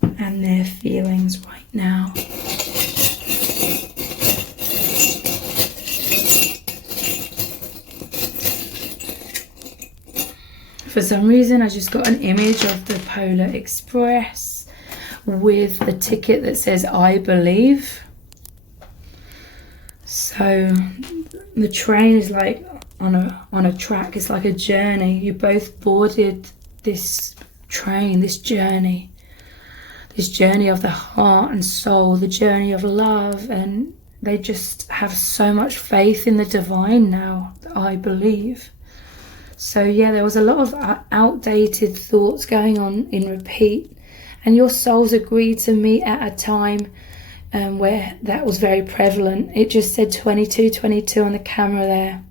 and their feelings right now. For some reason I just got an image of the Polar Express with the ticket that says I believe. So the train is like on a track. It's like a journey. You both boarded this train, this journey of the heart and soul, the journey of love, and they just have so much faith in the divine now, I believe. So yeah, there was a lot of outdated thoughts going on in repeat, and your souls agreed to meet at a time where that was very prevalent. It just said 2222 on the camera there.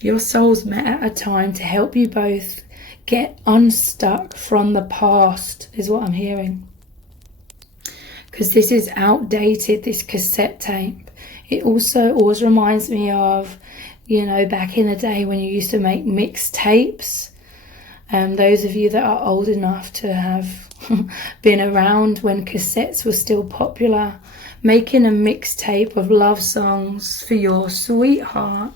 Your souls met at a time to help you both get unstuck from the past, is what I'm hearing. because this is outdated, this cassette tape. It also always reminds me of, you know, back in the day when you used to make mixtapes. Those of you that are old enough to have been around when cassettes were still popular, making a mixtape of love songs for your sweetheart.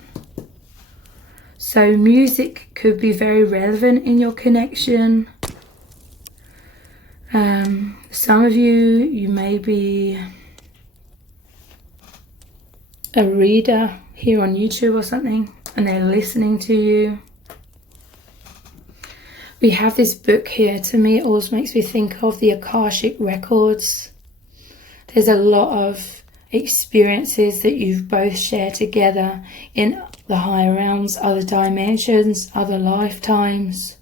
So music could be very relevant in your connection. Some of you may be a reader here on YouTube or something, and they're listening to you. We have this book here. To me, it always makes me think of the Akashic Records. There's a lot of experiences that you've both shared together in the higher realms, other dimensions, other lifetimes.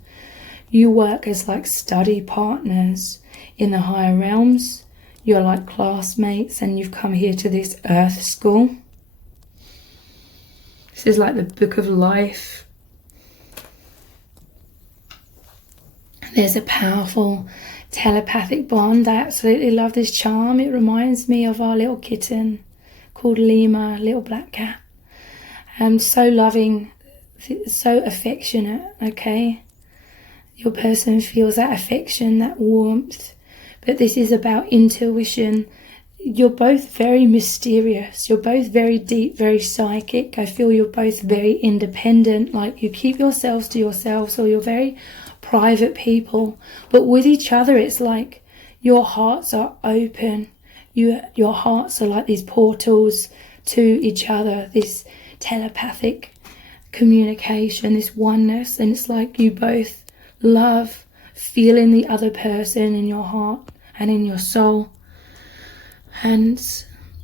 You work as like study partners in the higher realms. You're like classmates and you've come here to this earth school. This is like the book of life. There's a powerful telepathic bond. I absolutely love this charm. It reminds me of our little kitten called Lima, little black cat. So loving, so affectionate, okay? Your person feels that affection, that warmth. But this is about intuition. You're both very mysterious. You're both very deep, very psychic. I feel you're both very independent. Like you keep yourselves to yourselves, or you're very private people. But with each other, it's like your hearts are open. Your hearts are like these portals to each other. This telepathic communication, this oneness. And it's like you both love feeling the other person in your heart and in your soul. And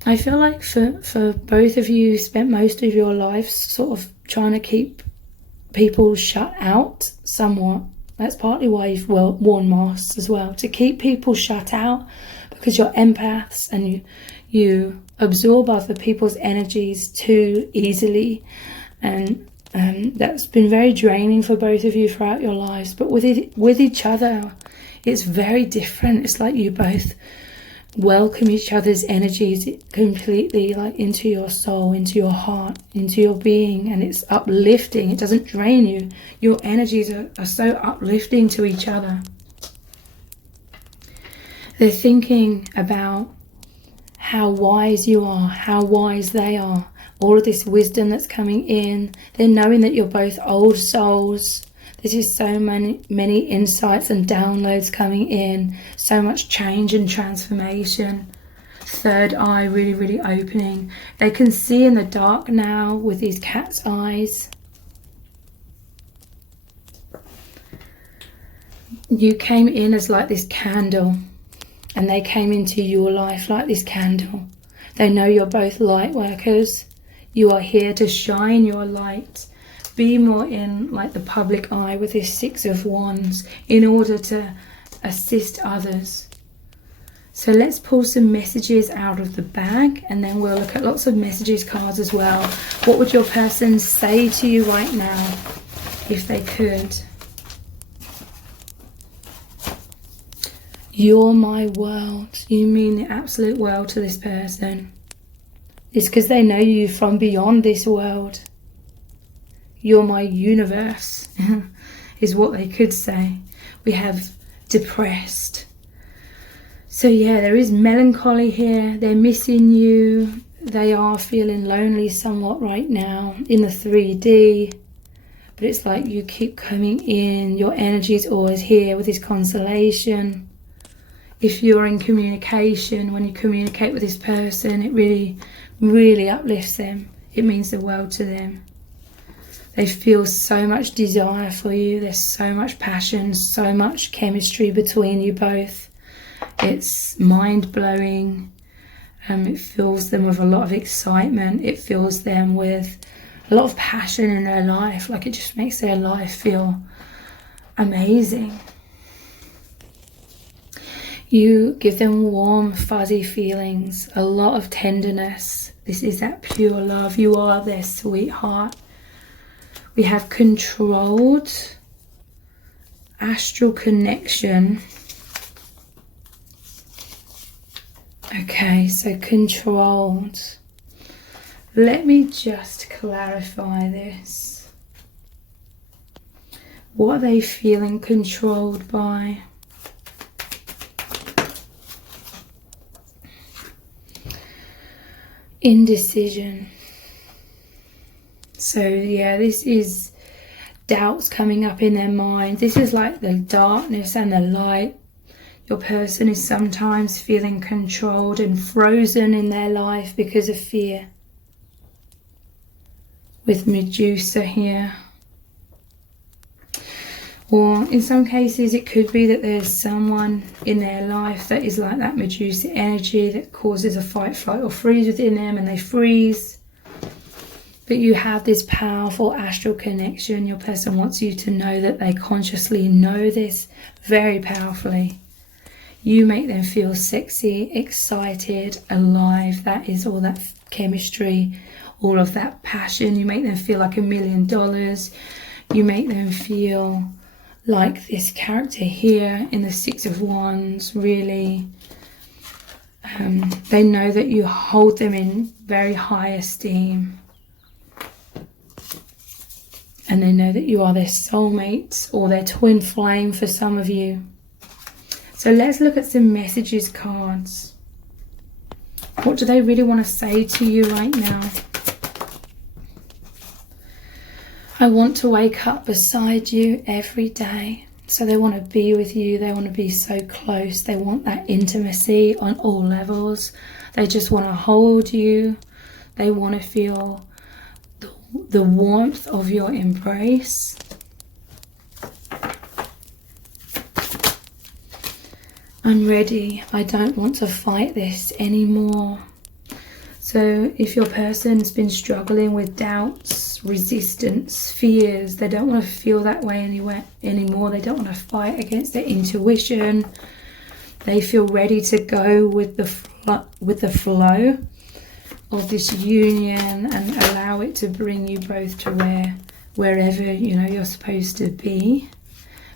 I feel like for both of you, spent most of your lives sort of trying to keep people shut out somewhat. That's partly why you've worn masks as well, to keep people shut out, because you're empaths and you absorb other people's energies too easily. And that's been very draining for both of you throughout your lives. But with each other, it's very different. It's like you both welcome each other's energies completely, like into your soul, into your heart, into your being, and it's uplifting. It doesn't drain you. Your energies are so uplifting to each other. They're thinking about how wise you are, how wise they are, all of this wisdom that's coming in. They're knowing that you're both old souls. There's just so many insights and downloads coming in, so much change and transformation. Third eye really, really opening. They can see in the dark now with these cat's eyes. You came in as like this candle, and they came into your life like this candle. They know you're both light workers. You are here to shine your light. Be more in like the public eye with this Six of Wands in order to assist others. So let's pull some messages out of the bag, and then we'll look at lots of messages cards as well. What would your person say to you right now if they could? You're my world. You mean the absolute world to this person. It's because they know you from beyond this world. You're my universe, is what they could say. We have depressed. So yeah, there is melancholy here. They're missing you. They are feeling lonely somewhat right now in the 3D. But it's like you keep coming in. Your energy is always here with this consolation. If you're in communication, when you communicate with this person, it really, really uplifts them. It means the world to them. They feel so much desire for you. There's so much passion, so much chemistry between you both. It's mind-blowing. It fills them with a lot of excitement. It fills them with a lot of passion in their life. Like, it just makes their life feel amazing. You give them warm, fuzzy feelings, a lot of tenderness. This is that pure love. You are their sweetheart. We have controlled astral connection Okay, so controlled. Let me just clarify this. What are they feeling controlled by? Indecision. So yeah, this is doubts coming up in their mind. This is like the darkness and the light. Your person is sometimes feeling controlled and frozen in their life because of fear. With Medusa here. Or in some cases it could be that there's someone in their life that is like that Medusa energy that causes a fight, flight or freeze within them, and they freeze. But you have this powerful astral connection. Your person wants you to know that they consciously know this very powerfully. You make them feel sexy, excited, alive. That is all that chemistry, all of that passion. You make them feel like $1 million. You make them feel like this character here in the Six of Wands, really. They know that you hold them in very high esteem. And they know that you are their soulmate or their twin flame for some of you. So let's look at some messages cards. What do they really want to say to you right now? I want to wake up beside you every day. So they want to be with you. They want to be so close. They want that intimacy on all levels. They just want to hold you. They want to feel the warmth of your embrace. I'm ready. I don't want to fight this anymore. So if your person's been struggling with doubts, resistance, fears, they don't want to feel that way anymore. They don't want to fight against their intuition. They feel ready to go with the flow of this union and allow it to bring you both to wherever you're supposed to be.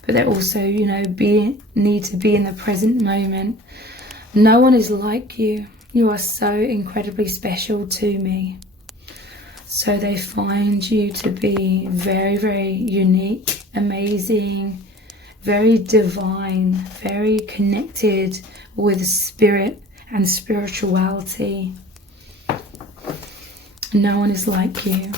But they also need to be in the present moment. No one is like you. You are so incredibly special to me. So they find you to be very, very unique, amazing, very divine, very connected with spirit and spirituality. No one is like you.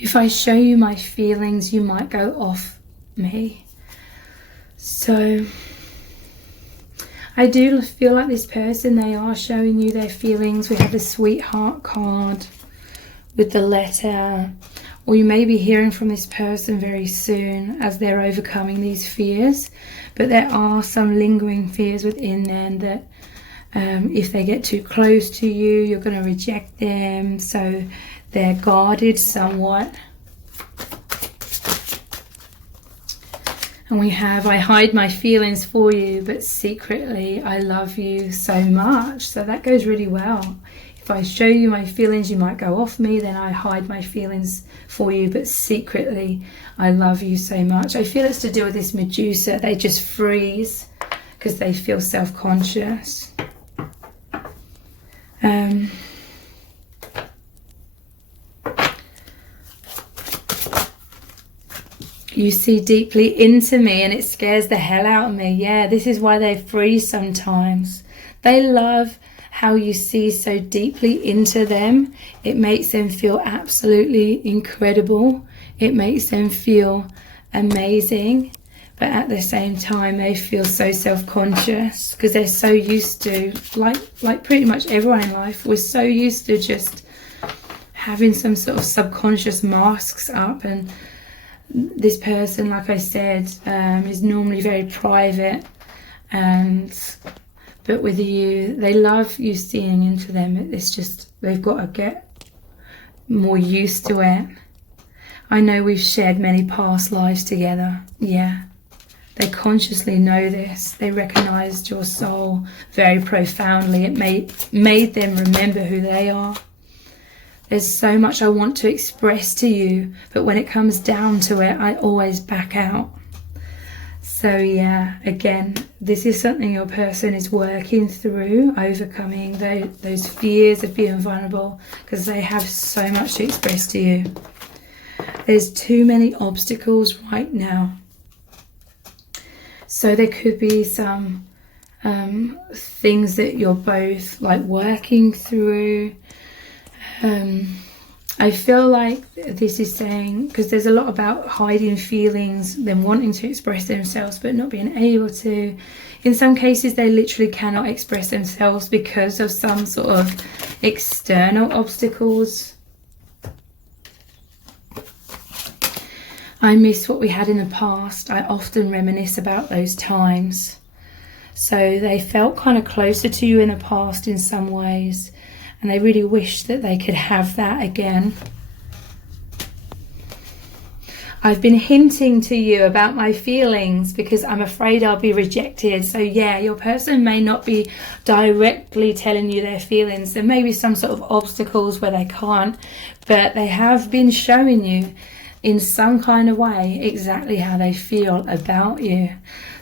If I show you my feelings, you might go off me. So I do feel like this person, they are showing you their feelings. We have the sweetheart card with the letter. Or you may be hearing from this person very soon as they're overcoming these fears. But there are some lingering fears within them that if they get too close to you, you're going to reject them. So they're guarded somewhat. And we have, I hide my feelings for you, but secretly I love you so much. So that goes really well. If I show you my feelings, you might go off me. Then I hide my feelings for you, but secretly I love you so much. I feel it's to do with this Medusa. They just freeze because they feel self-conscious. You see deeply into me and it scares the hell out of me. Yeah, this is why they freeze sometimes. They love how you see so deeply into them. It makes them feel absolutely incredible. It makes them feel amazing. But at the same time, they feel so self-conscious because they're so used to, like pretty much everyone in life, we're so used to just having some sort of subconscious masks up. And this person, like I said, is normally very private, but with you, they love you seeing into them. It's just they've got to get more used to it. I know we've shared many past lives together. Yeah, they consciously know this. They recognized your soul very profoundly. It made them remember who they are. There's so much I want to express to you, but when it comes down to it, I always back out. So yeah, again, this is something your person is working through, overcoming those fears of being vulnerable, because they have so much to express to you. There's too many obstacles right now. So there could be some things that you're both like working through. I feel like this is saying, because there's a lot about hiding feelings, them wanting to express themselves but not being able to. In some cases, they literally cannot express themselves because of some sort of external obstacles. I miss what we had in the past. I often reminisce about those times. So they felt kind of closer to you in the past in some ways, and they really wish that they could have that again. I've been hinting to you about my feelings because I'm afraid I'll be rejected. So yeah, your person may not be directly telling you their feelings. There may be some sort of obstacles where they can't, but they have been showing you in some kind of way exactly how they feel about you.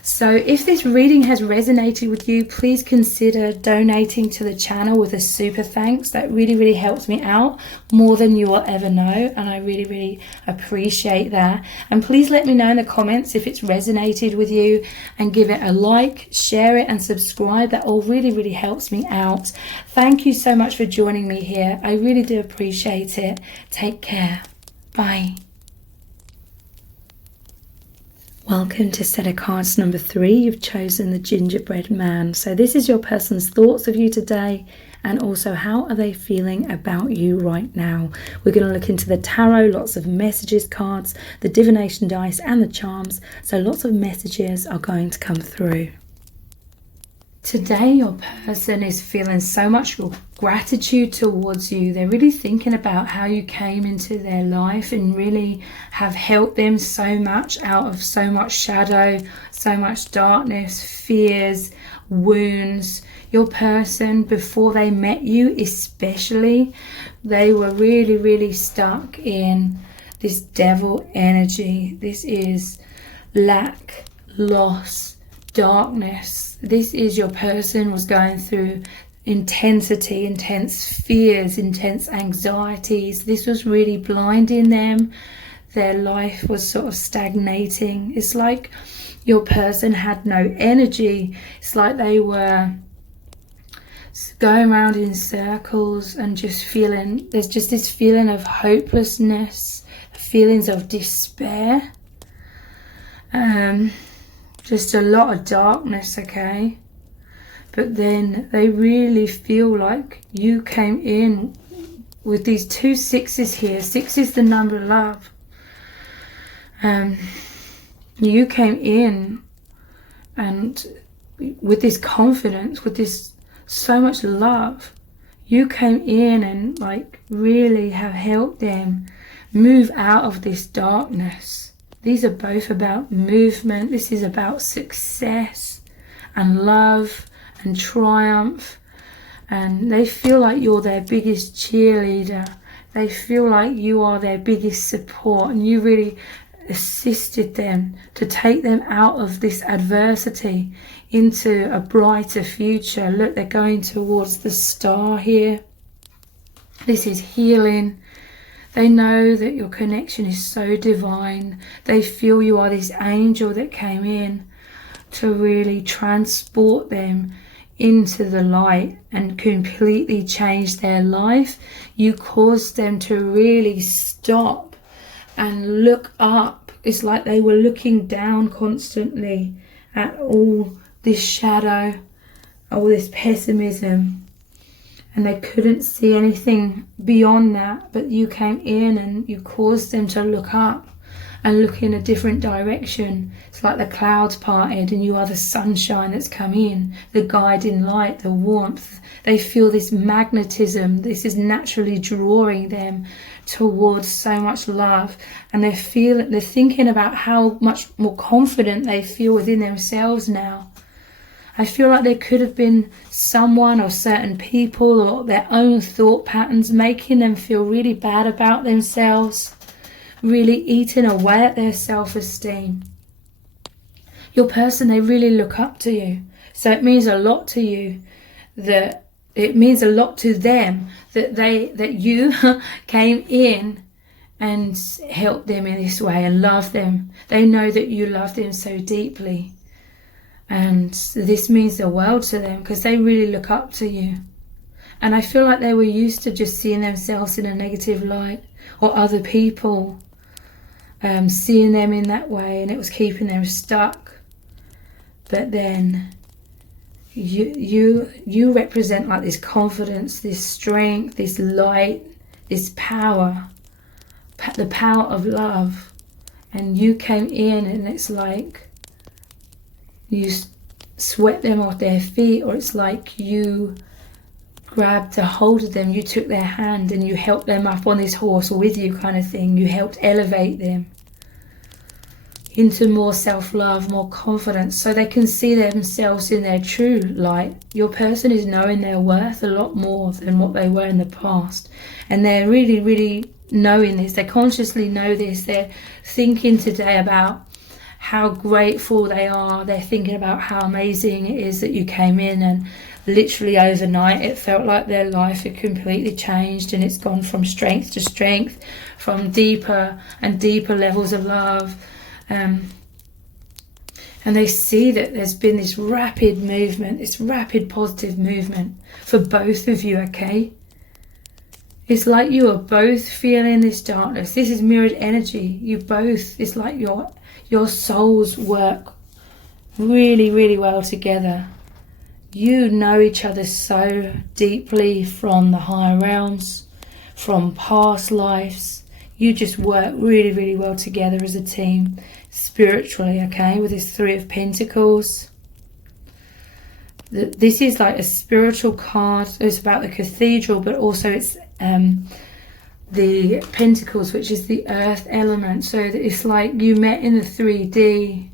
So if this reading has resonated with you, please consider donating to the channel with a super thanks. That really helps me out more than you will ever know, and I really appreciate that. And please let me know in the comments if it's resonated with you, and give it a like, share it and subscribe. That all really helps me out. Thank you so much for joining me here. I really do appreciate it. Take care. Bye. Welcome to set of cards number 3. You've chosen the Gingerbread Man. So this is your person's thoughts of you today, and also how are they feeling about you right now. We're going to look into the tarot, lots of messages cards, the divination dice and the charms. So lots of messages are going to come through. Today your person is feeling so much gratitude towards you. They're really thinking about how you came into their life and really have helped them so much out of so much shadow, so much darkness, fears, wounds. Your person, before they met you especially, they were really stuck in this devil energy. This is lack, loss, darkness. This is your person was going through intensity, intense fears, intense anxieties. This was really blinding them. Their life was sort of stagnating. It's like your person had no energy. It's like they were going around in circles and just feeling, there's just this feeling of hopelessness, feelings of despair. Just a lot of darkness, okay? But then they really feel like you came in with these 2 sixes here. 6 is the number of love. You came in and with this confidence, with this so much love, you came in and like really have helped them move out of this darkness. These are both about movement. This is about success and love and triumph. And they feel like you're their biggest cheerleader. They feel like you are their biggest support, and you really assisted them to take them out of this adversity into a brighter future. Look, they're going towards the star here. This is healing. They know that your connection is so divine. They feel you are this angel that came in to really transport them into the light and completely change their life. You caused them to really stop and look up. It's like they were looking down constantly at all this shadow, all this pessimism. And they couldn't see anything beyond that, but you came in and you caused them to look up and look in a different direction. It's like the clouds parted and you are the sunshine that's come in, the guiding light, the warmth. They feel this magnetism. This is naturally drawing them towards so much love, and they're thinking about how much more confident they feel within themselves now. I feel like there could have been someone or certain people or their own thought patterns making them feel really bad about themselves, really eating away at their self-esteem. your person, they really look up to you. So it means a lot to you, that it means a lot to them that you came in and helped them in this way and loved them. They know that you love them so deeply. And this means the world to them, because they really look up to you. And I feel like they were used to just seeing themselves in a negative light, or other people seeing them in that way, and it was keeping them stuck. But then you represent like this confidence, this strength, this light, this power, the power of love. And you came in, and it's like you swept them off their feet, or it's like you grabbed a hold of them, you took their hand and you helped them up on this horse with you, kind of thing. You helped elevate them into more self-love, more confidence, so they can see themselves in their true light. Your person is knowing their worth a lot more than what they were in the past, and they're really, really knowing this. They consciously know this. They're thinking today about how grateful they are. They're thinking about how amazing it is that you came in, and literally overnight it felt like their life had completely changed, and it's gone from strength to strength, from deeper and deeper levels of love. And they see that there's been this rapid movement, this rapid positive movement for both of you, okay? It's like you are both feeling this darkness. This is mirrored energy. You both, it's like your souls work really, really well together. You know each other so deeply from the higher realms, from past lives. You just work really, really well together as a team, spiritually, okay, with this Three of Pentacles. This is like a spiritual card. It's about the cathedral, but also it's the Pentacles, which is the earth element. So it's like you met in the 3D,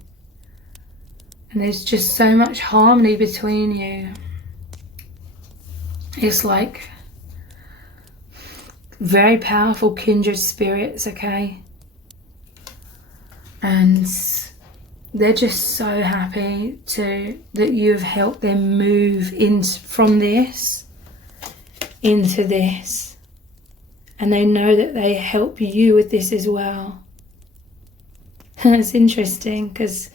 and there's just so much harmony between you. It's like very powerful kindred spirits, okay? And they're just so happy that you've helped them move from this into this. And they know that they help you with this as well. And it's interesting because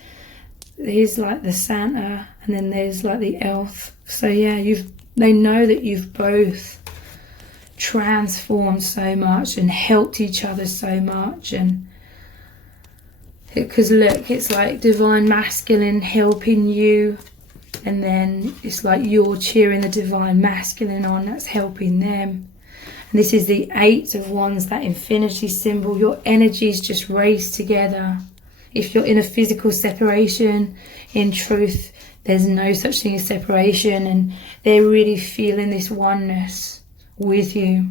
he's like the Santa, and then there's like the elf. So yeah, they know that you've both transformed so much and helped each other so much. And because look, it's like divine masculine helping you, and then it's like you're cheering the divine masculine on, that's helping them. And this is the Eight of Wands, that infinity symbol. Your energies just race together. If you're in a physical separation, in truth, there's no such thing as separation, and they're really feeling this oneness with you.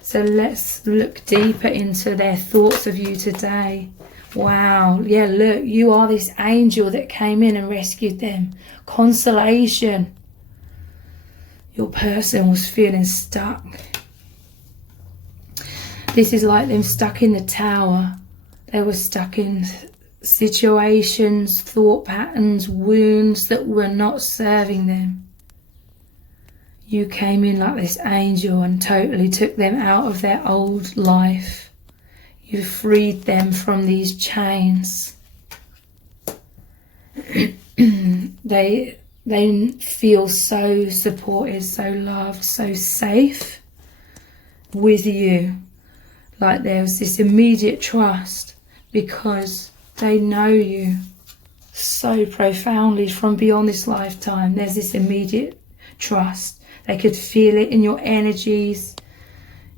So let's look deeper into their thoughts of you today. Wow, yeah, look, you are this angel that came in and rescued them. Consolation. Your person was feeling stuck. This is like them stuck in the tower. They were stuck in situations, thought patterns, wounds that were not serving them. You came in like this angel and totally took them out of their old life. You freed them from these chains. They feel so supported, so loved, so safe with you. Like there's this immediate trust because they know you so profoundly from beyond this lifetime. There's this immediate trust. They could feel it in your energies.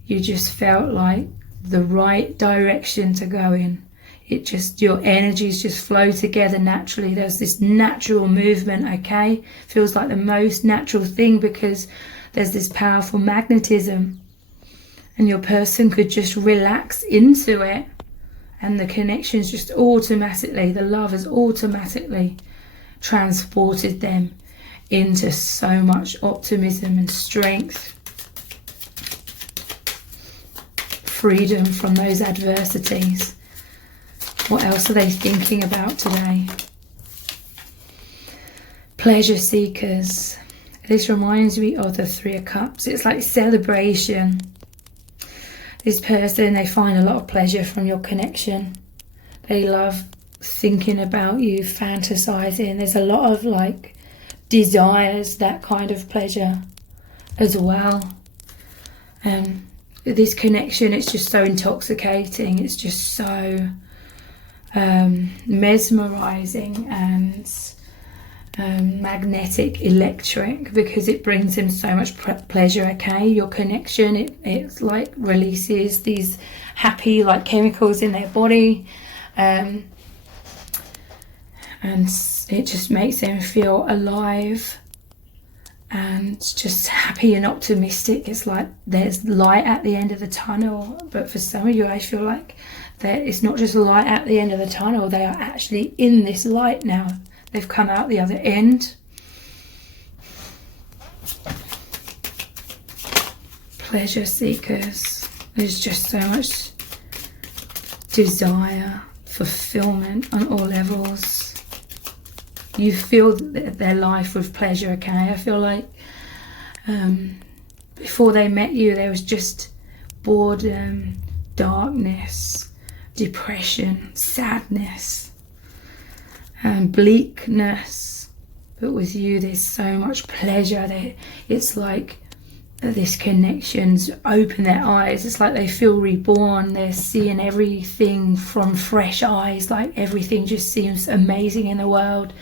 You just felt like the right direction to go in. Your energies just flow together naturally. There's this natural movement, okay? Feels like the most natural thing because there's this powerful magnetism, and your person could just relax into it, and the connections just automatically, the love has automatically transported them into so much optimism and strength, freedom from those adversities. What else are they thinking about today? pleasure seekers. This reminds me of the Three of Cups. It's like celebration. This person, they find a lot of pleasure from your connection. They love thinking about you, fantasizing. There's a lot of like desires, that kind of pleasure as well. This connection, it's just so intoxicating. It's just so mesmerizing and magnetic, electric, because it brings them so much pleasure. Okay, your connection, it's like releases these happy like chemicals in their body, and it just makes them feel alive and just happy and optimistic. It's like there's light at the end of the tunnel. But for some of you, I feel like that it's not just light at the end of the tunnel, they are actually in this light now. They've come out the other end. Pleasure seekers. There's just so much desire, fulfillment on all levels. You fill their life with pleasure, okay? I feel like before they met you, there was just boredom, darkness, depression, sadness, and bleakness. But with you, there's so much pleasure. It's like this connection's open their eyes. It's like they feel reborn. They're seeing everything from fresh eyes, like everything just seems amazing in the world.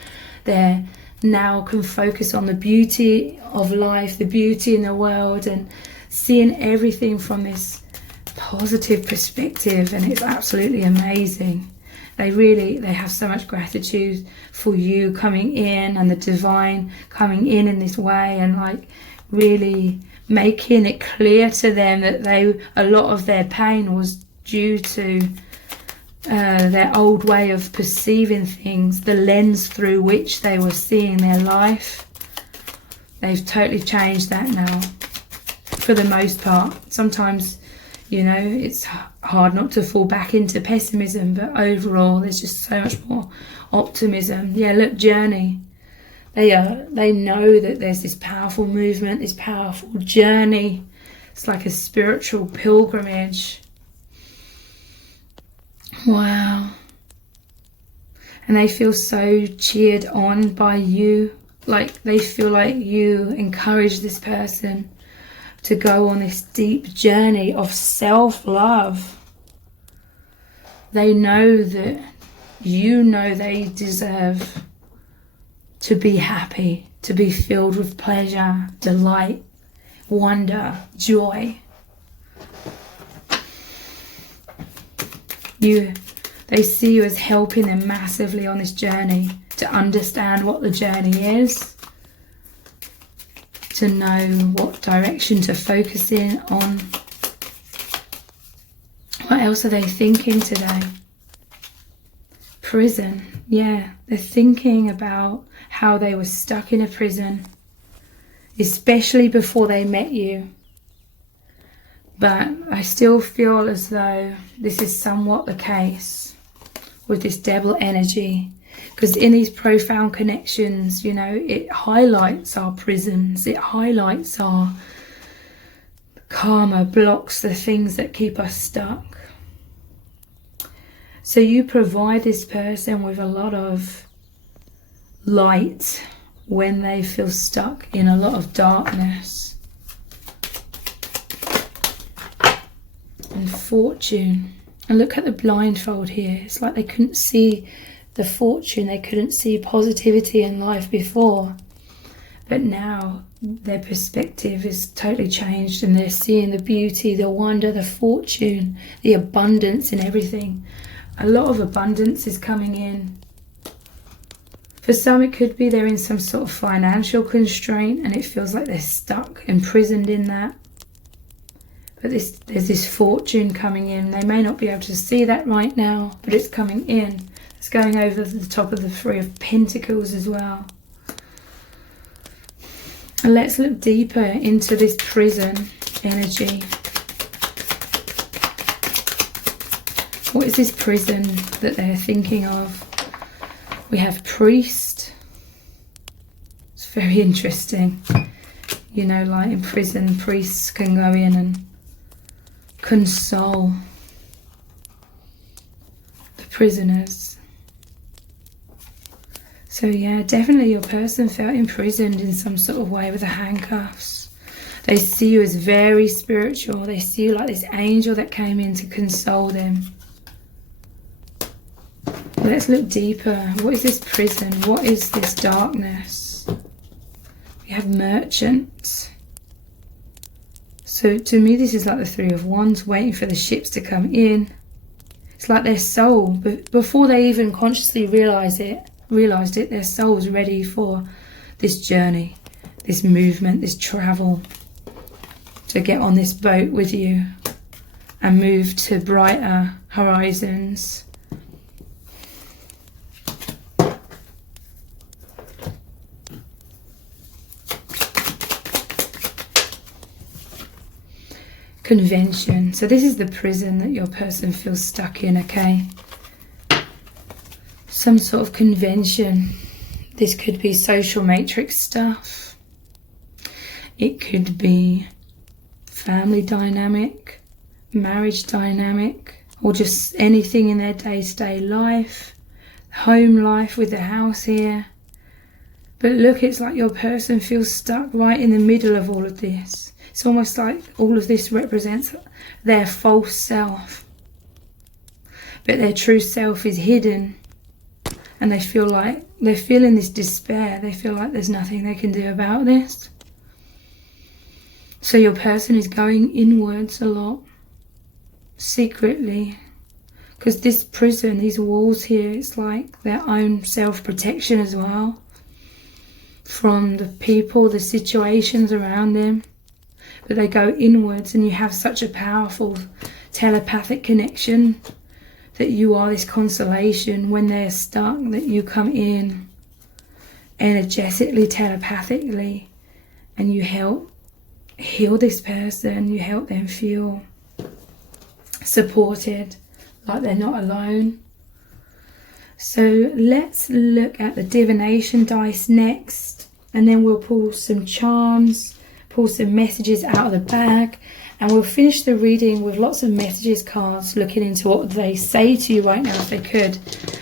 They now can focus on the beauty of life, the beauty in the world, and seeing everything from this positive perspective, and it's absolutely amazing. They have so much gratitude for you coming in and the divine coming in this way, and like really making it clear to them that a lot of their pain was due to their old way of perceiving things, the lens through which they were seeing their life. They've totally changed that now, for the most part. Sometimes, it's hard not to fall back into pessimism, but overall there's just so much more optimism. Yeah, look, journey. They know that there's this powerful movement, this powerful journey. It's like a spiritual pilgrimage. Wow. And they feel so cheered on by you. Like they feel like you encourage this person to go on this deep journey of self-love. They know that they deserve to be happy, to be filled with pleasure, delight, wonder, joy. They see you as helping them massively on this journey, to understand what the journey is, to know what direction to focus in on. What else are they thinking today? Prison. Yeah, they're thinking about how they were stuck in a prison, especially before they met you. But I still feel as though this is somewhat the case with this devil energy, because in these profound connections, it highlights our prisons, it highlights our karma, blocks, the things that keep us stuck. So you provide this person with a lot of light when they feel stuck in a lot of darkness. And fortune. And look at the blindfold here. It's like they couldn't see the fortune. They couldn't see positivity in life before. But now their perspective is totally changed, and they're seeing the beauty, the wonder, the fortune, the abundance in everything. A lot of abundance is coming in. For some, it could be they're in some sort of financial constraint and it feels like they're stuck, imprisoned in that. But there's this fortune coming in. They may not be able to see that right now, but it's coming in. It's going over the top of the Three of Pentacles as well. And let's look deeper into this prison energy. What is this prison that they're thinking of? We have priest, very interesting. You know, like in prison, priests can go in and console the prisoners. So yeah, definitely your person felt imprisoned in some sort of way with the handcuffs. They see you as very spiritual. They see you like this angel that came in to console them. Let's look deeper. What is this prison? What is this darkness? We have merchants. So to me, this is like the Three of Wands, waiting for the ships to come in. It's like their soul, but before they even consciously realised it, their soul was ready for this journey, this movement, this travel, to get on this boat with you and move to brighter horizons. Convention. So this is the prison that your person feels stuck in, okay? Some sort of convention. This could be social matrix stuff. It could be family dynamic, marriage dynamic, or just anything in their day-to-day life, home life with the house here. But look, it's like your person feels stuck right in the middle of all of this. It's almost like all of this represents their false self. But their true self is hidden. And they feel like they're feeling this despair. They feel like there's nothing they can do about this. So your person is going inwards a lot. Secretly. Because this prison, these walls here, it's like their own self-protection as well. From the people, the situations around them. But they go inwards, and you have such a powerful telepathic connection that you are this consolation when they're stuck, that you come in energetically, telepathically, and you help heal this person. You help them feel supported, like they're not alone. So let's look at the divination dice next, and then we'll pull some charms, pull some messages out of the bag, and we'll finish the reading with lots of messages cards, looking into what they say to you right now if they could.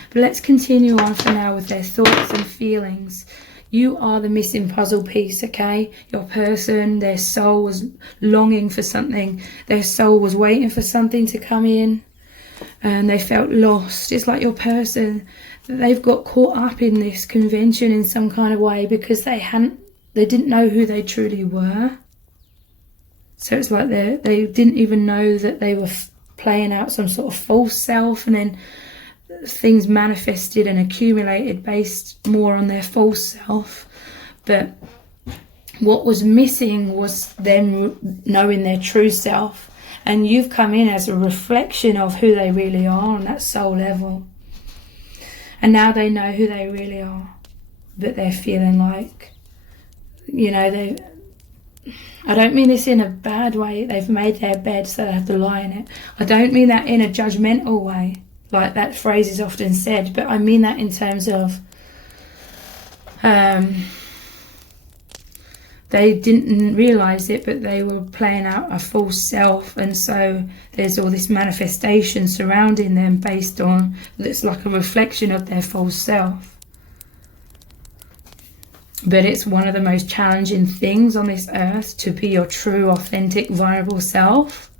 But let's continue on for now with their thoughts and feelings. You are the missing puzzle piece, okay? Your person, their soul was longing for something. Their soul was waiting for something to come in, and they felt lost. It's like your person, they've got caught up in this convention in some kind of way because they didn't know who they truly were. So it's like they didn't even know that they were playing out some sort of false self, and then things manifested and accumulated based more on their false self. But what was missing was them knowing their true self. And you've come in as a reflection of who they really are on that soul level. And now they know who they really are. But they're feeling like, you know, I don't mean this in a bad way. They've made their bed so they have to lie in it. I don't mean that in a judgmental way, like that phrase is often said. But I mean that in terms of they didn't realise it, but they were playing out a false self, and so there's all this manifestation surrounding them based on, that's like a reflection of their false self. But it's one of the most challenging things on this earth to be your true, authentic, vulnerable self,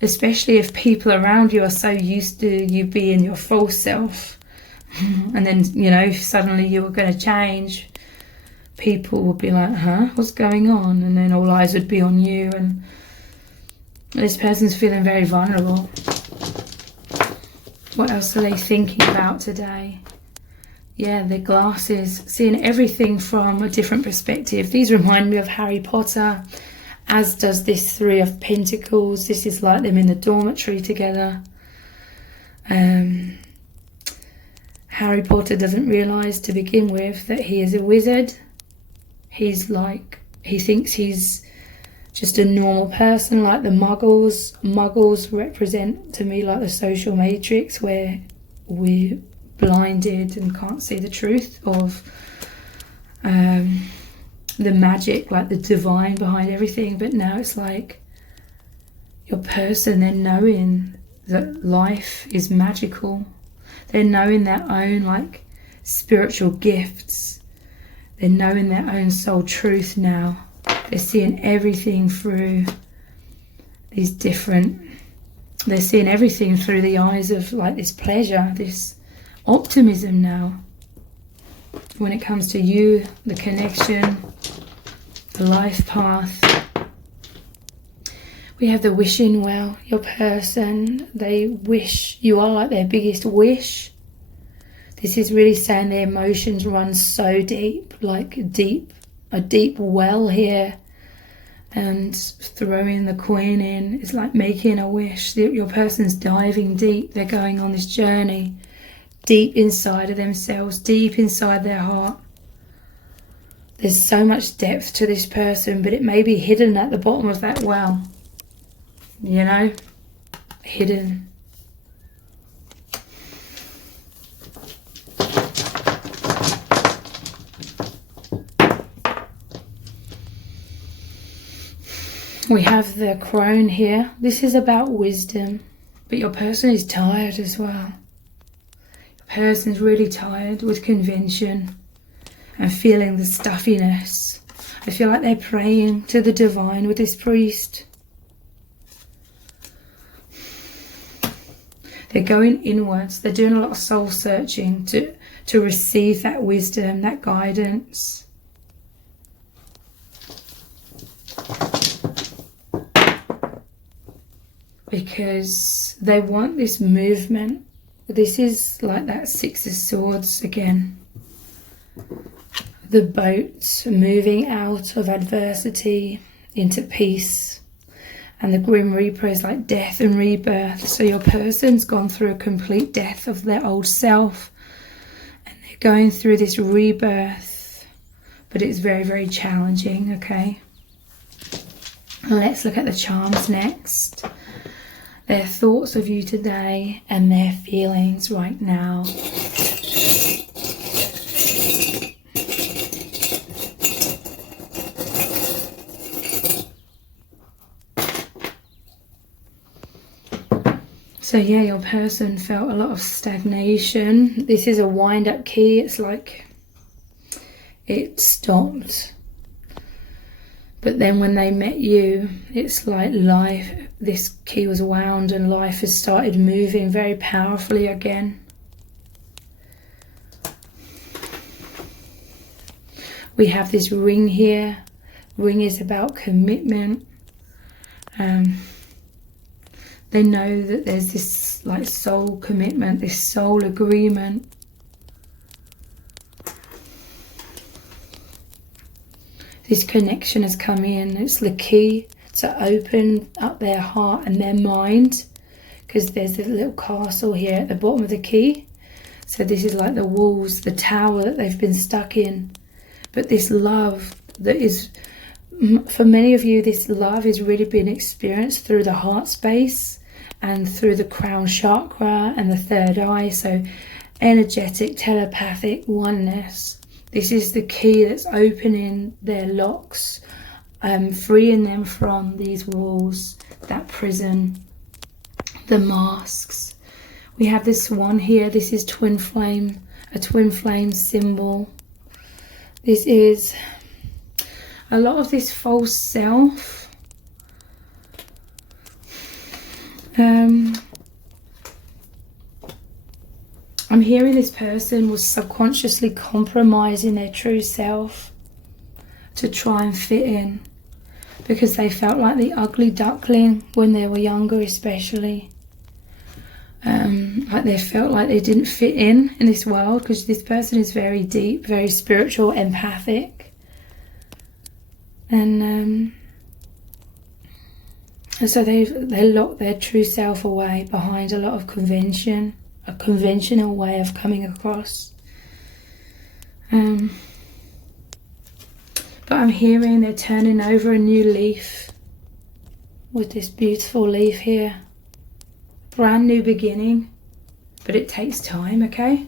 especially if people around you are so used to you being your false self. And then, you know, if suddenly you were going to change, people would be like, what's going on? And then all eyes would be on you, and this person's feeling very vulnerable. What else are they thinking about today? Yeah, the glasses, seeing everything from a different perspective. These remind me of Harry Potter, as does this Three of Pentacles. This is like them in the dormitory together. Harry Potter doesn't realise to begin with that he is a wizard. He thinks he's just a normal person, like the Muggles. Muggles represent to me like the social matrix, where we're blinded and can't see the truth of the magic, like the divine behind everything. But now it's like your person, they're knowing that life is magical. They're knowing their own like spiritual gifts. They're knowing their own soul truth now. They're seeing everything through these different, they're seeing everything through the eyes of like this pleasure, this optimism now. When it comes to you, the connection, the life path. We have the wishing well. Your person, they wish, you are like their biggest wish. This is really saying their emotions run so deep, like a deep well here. And throwing the Queen in is like making a wish. Your person's diving deep. They're going on this journey deep inside of themselves, deep inside their heart. There's so much depth to this person, but it may be hidden at the bottom of that well. You know, hidden. We have the crone here. This is about wisdom, but your person is tired as well. Your person's really tired with convention and feeling the stuffiness. I feel like they're praying to the divine with this priest. They're going inwards. They're doing a lot of soul searching to receive that wisdom, that guidance. Because they want this movement. This is like that Six of Swords again. The boat moving out of adversity into peace. And the Grim Reaper is like death and rebirth. So your person's gone through a complete death of their old self. And they're going through this rebirth. But it's very, very challenging, okay? Let's look at the charms next. Their thoughts of you today and their feelings right now. So yeah, your person felt a lot of stagnation. This is a wind-up key. It's like it stopped. But then when they met you, it's like life, this key was wound and life has started moving very powerfully again. We have this ring here. Ring is about commitment. They know that there's this like soul commitment, this soul agreement. This connection has come in. It's the key to open up their heart and their mind, because there's a little castle here at the bottom of the key. So this is like the walls, the tower that they've been stuck in. But this love that is, for many of you, this love has really been experienced through the heart space and through the crown chakra and the third eye. So energetic, telepathic oneness. This is the key that's opening their locks, freeing them from these walls, that prison, the masks. We have this one here. This is twin flame, a twin flame symbol. This is a lot of this false self. I'm hearing this person was subconsciously compromising their true self to try and fit in, because they felt like the ugly duckling when they were younger, especially. Like they felt like they didn't fit in this world, because this person is very deep, very spiritual, empathic. And so they locked their true self away behind a lot of convention. A conventional way of coming across. But I'm hearing they're turning over a new leaf with this beautiful leaf here. Brand new beginning, but it takes time, okay?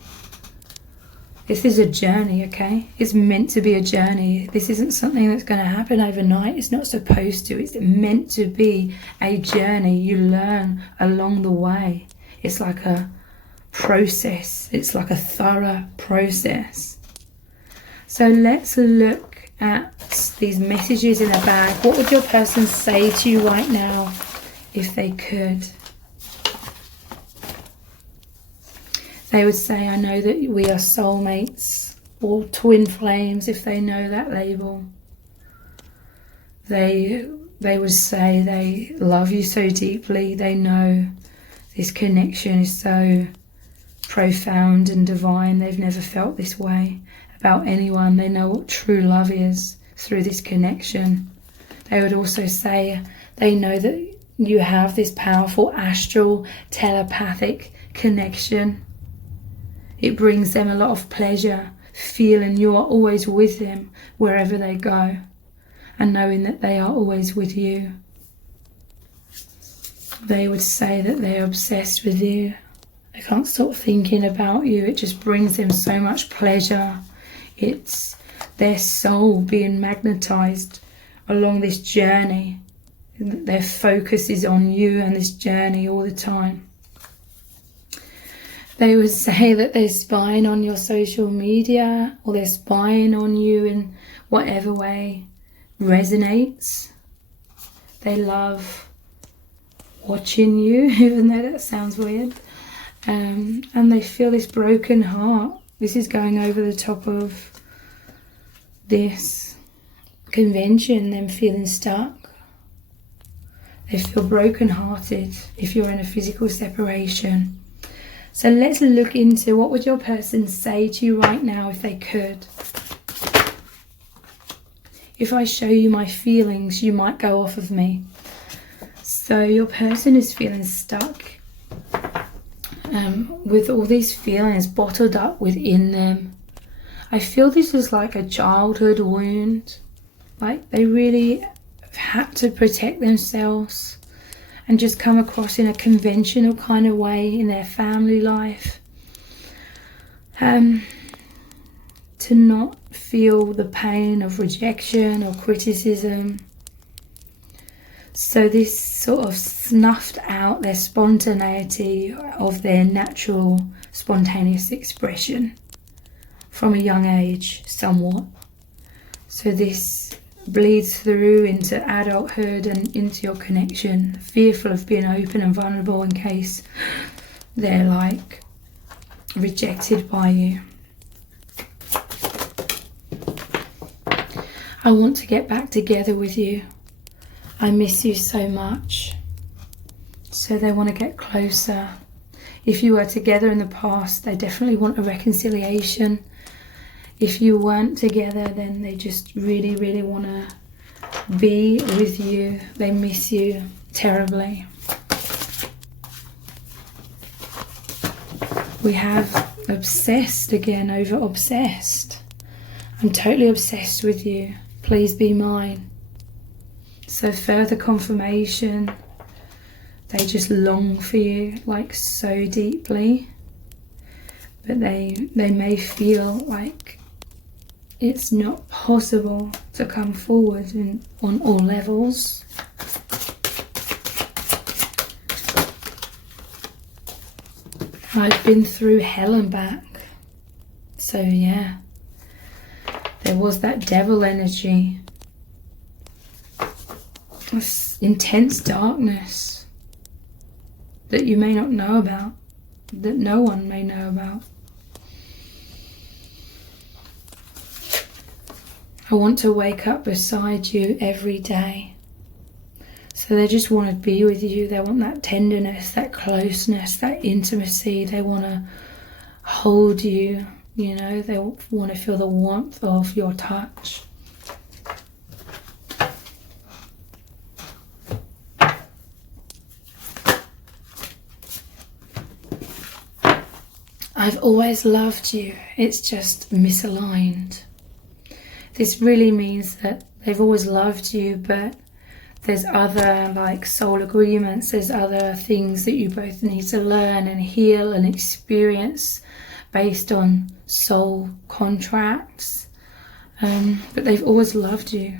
This is a journey, okay? It's meant to be a journey. This isn't something that's going to happen overnight. It's not supposed to. It's meant to be a journey. You learn along the way. It's like a process. It's like a thorough process. So let's look at these messages in a bag. What would your person say to you right now if they could? They would say, I know that we are soulmates, or twin flames if they know that label. They would say they love you so deeply. They know this connection is so profound and divine. They've never felt this way about anyone. They know what true love is through this connection. They would also say they know that you have this powerful astral telepathic connection. It brings them a lot of pleasure, feeling you are always with them wherever they go, and knowing that they are always with you. They would say that they're obsessed with you. They can't stop thinking about you. It just brings them so much pleasure. It's their soul being magnetized along this journey. Their focus is on you and this journey all the time. They would say that they're spying on your social media, or they're spying on you in whatever way resonates. They love watching you, even though that sounds weird. And they feel this broken heart. This is going over the top of this convention, them feeling stuck. They feel broken-hearted if you're in a physical separation. So let's look into what would your person say to you right now if they could. If I show you my feelings, you might go off of me. So your person is feeling stuck with all these feelings bottled up within them. I feel this is like a childhood wound. Like they really had to protect themselves and just come across in a conventional kind of way in their family life. To not feel the pain of rejection or criticism. So this sort of snuffed out their spontaneity of their natural spontaneous expression from a young age somewhat. So this bleeds through into adulthood and into your connection, fearful of being open and vulnerable in case they're like rejected by you. I want to get back together with you. I miss you so much. So they want to get closer. If you were together in the past, they definitely want a reconciliation. If you weren't together, then they just really, really want to be with you. They miss you terribly. We have obsessed again over obsessed. I'm totally obsessed with you. Please be mine. So further confirmation. They just long for you like so deeply. But they may feel like it's not possible to come forward on all levels. I've been through hell and back. So yeah, there was that devil energy. This intense darkness that you may not know about, that no one may know about. I want to wake up beside you every day. So they just want to be with you. They want that tenderness, that closeness, that intimacy. They want to hold you, you know. They want to feel the warmth of your touch. I've always loved you. It's just misaligned. This really means that they've always loved you, but there's other like soul agreements, there's other things that you both need to learn and heal and experience based on soul contracts, but they've always loved you.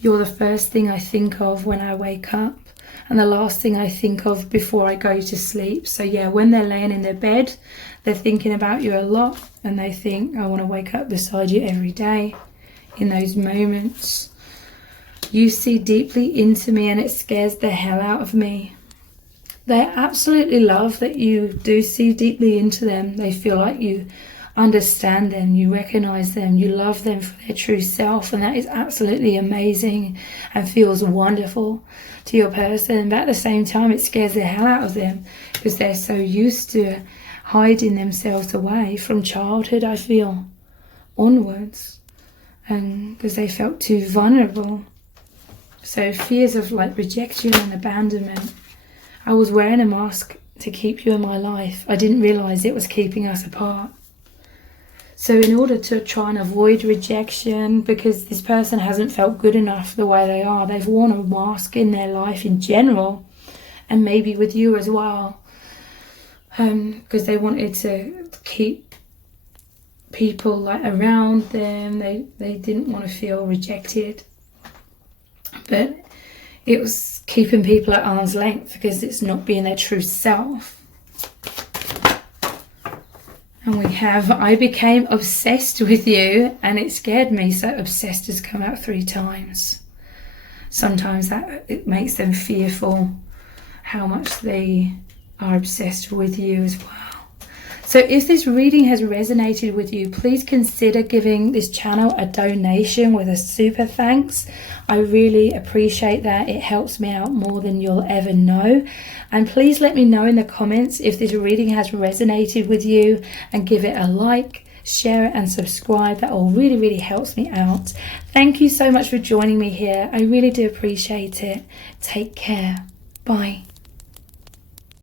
You're the first thing I think of when I wake up, and the last thing I think of before I go to sleep. So yeah, when they're laying in their bed, they're thinking about you a lot, and they think, I want to wake up beside you every day. In those moments, you see deeply into me, and it scares the hell out of me. They absolutely love that you do see deeply into them. They feel like you understand them, you recognize them, you love them for their true self, and that is absolutely amazing and feels wonderful to your person. But at the same time, it scares the hell out of them because they're so used to hiding themselves away from childhood, I feel, onwards, and because they felt too vulnerable. So fears of like rejection and abandonment. I was wearing a mask to keep you in my life. I didn't realize it was keeping us apart. So in order to try and avoid rejection, because this person hasn't felt good enough the way they are, they've worn a mask in their life in general, and maybe with you as well, because they wanted to keep people like around them. They didn't want to feel rejected, but it was keeping people at arm's length because it's not being their true self. And we have, I became obsessed with you, and it scared me. So obsessed has come out 3 times. Sometimes that it makes them fearful how much they are obsessed with you as well. So if this reading has resonated with you, please consider giving this channel a donation with a super thanks. I really appreciate that. It helps me out more than you'll ever know. And please let me know in the comments if this reading has resonated with you, and give it a like, share it and subscribe. That all really, really helps me out. Thank you so much for joining me here. I really do appreciate it. Take care. Bye.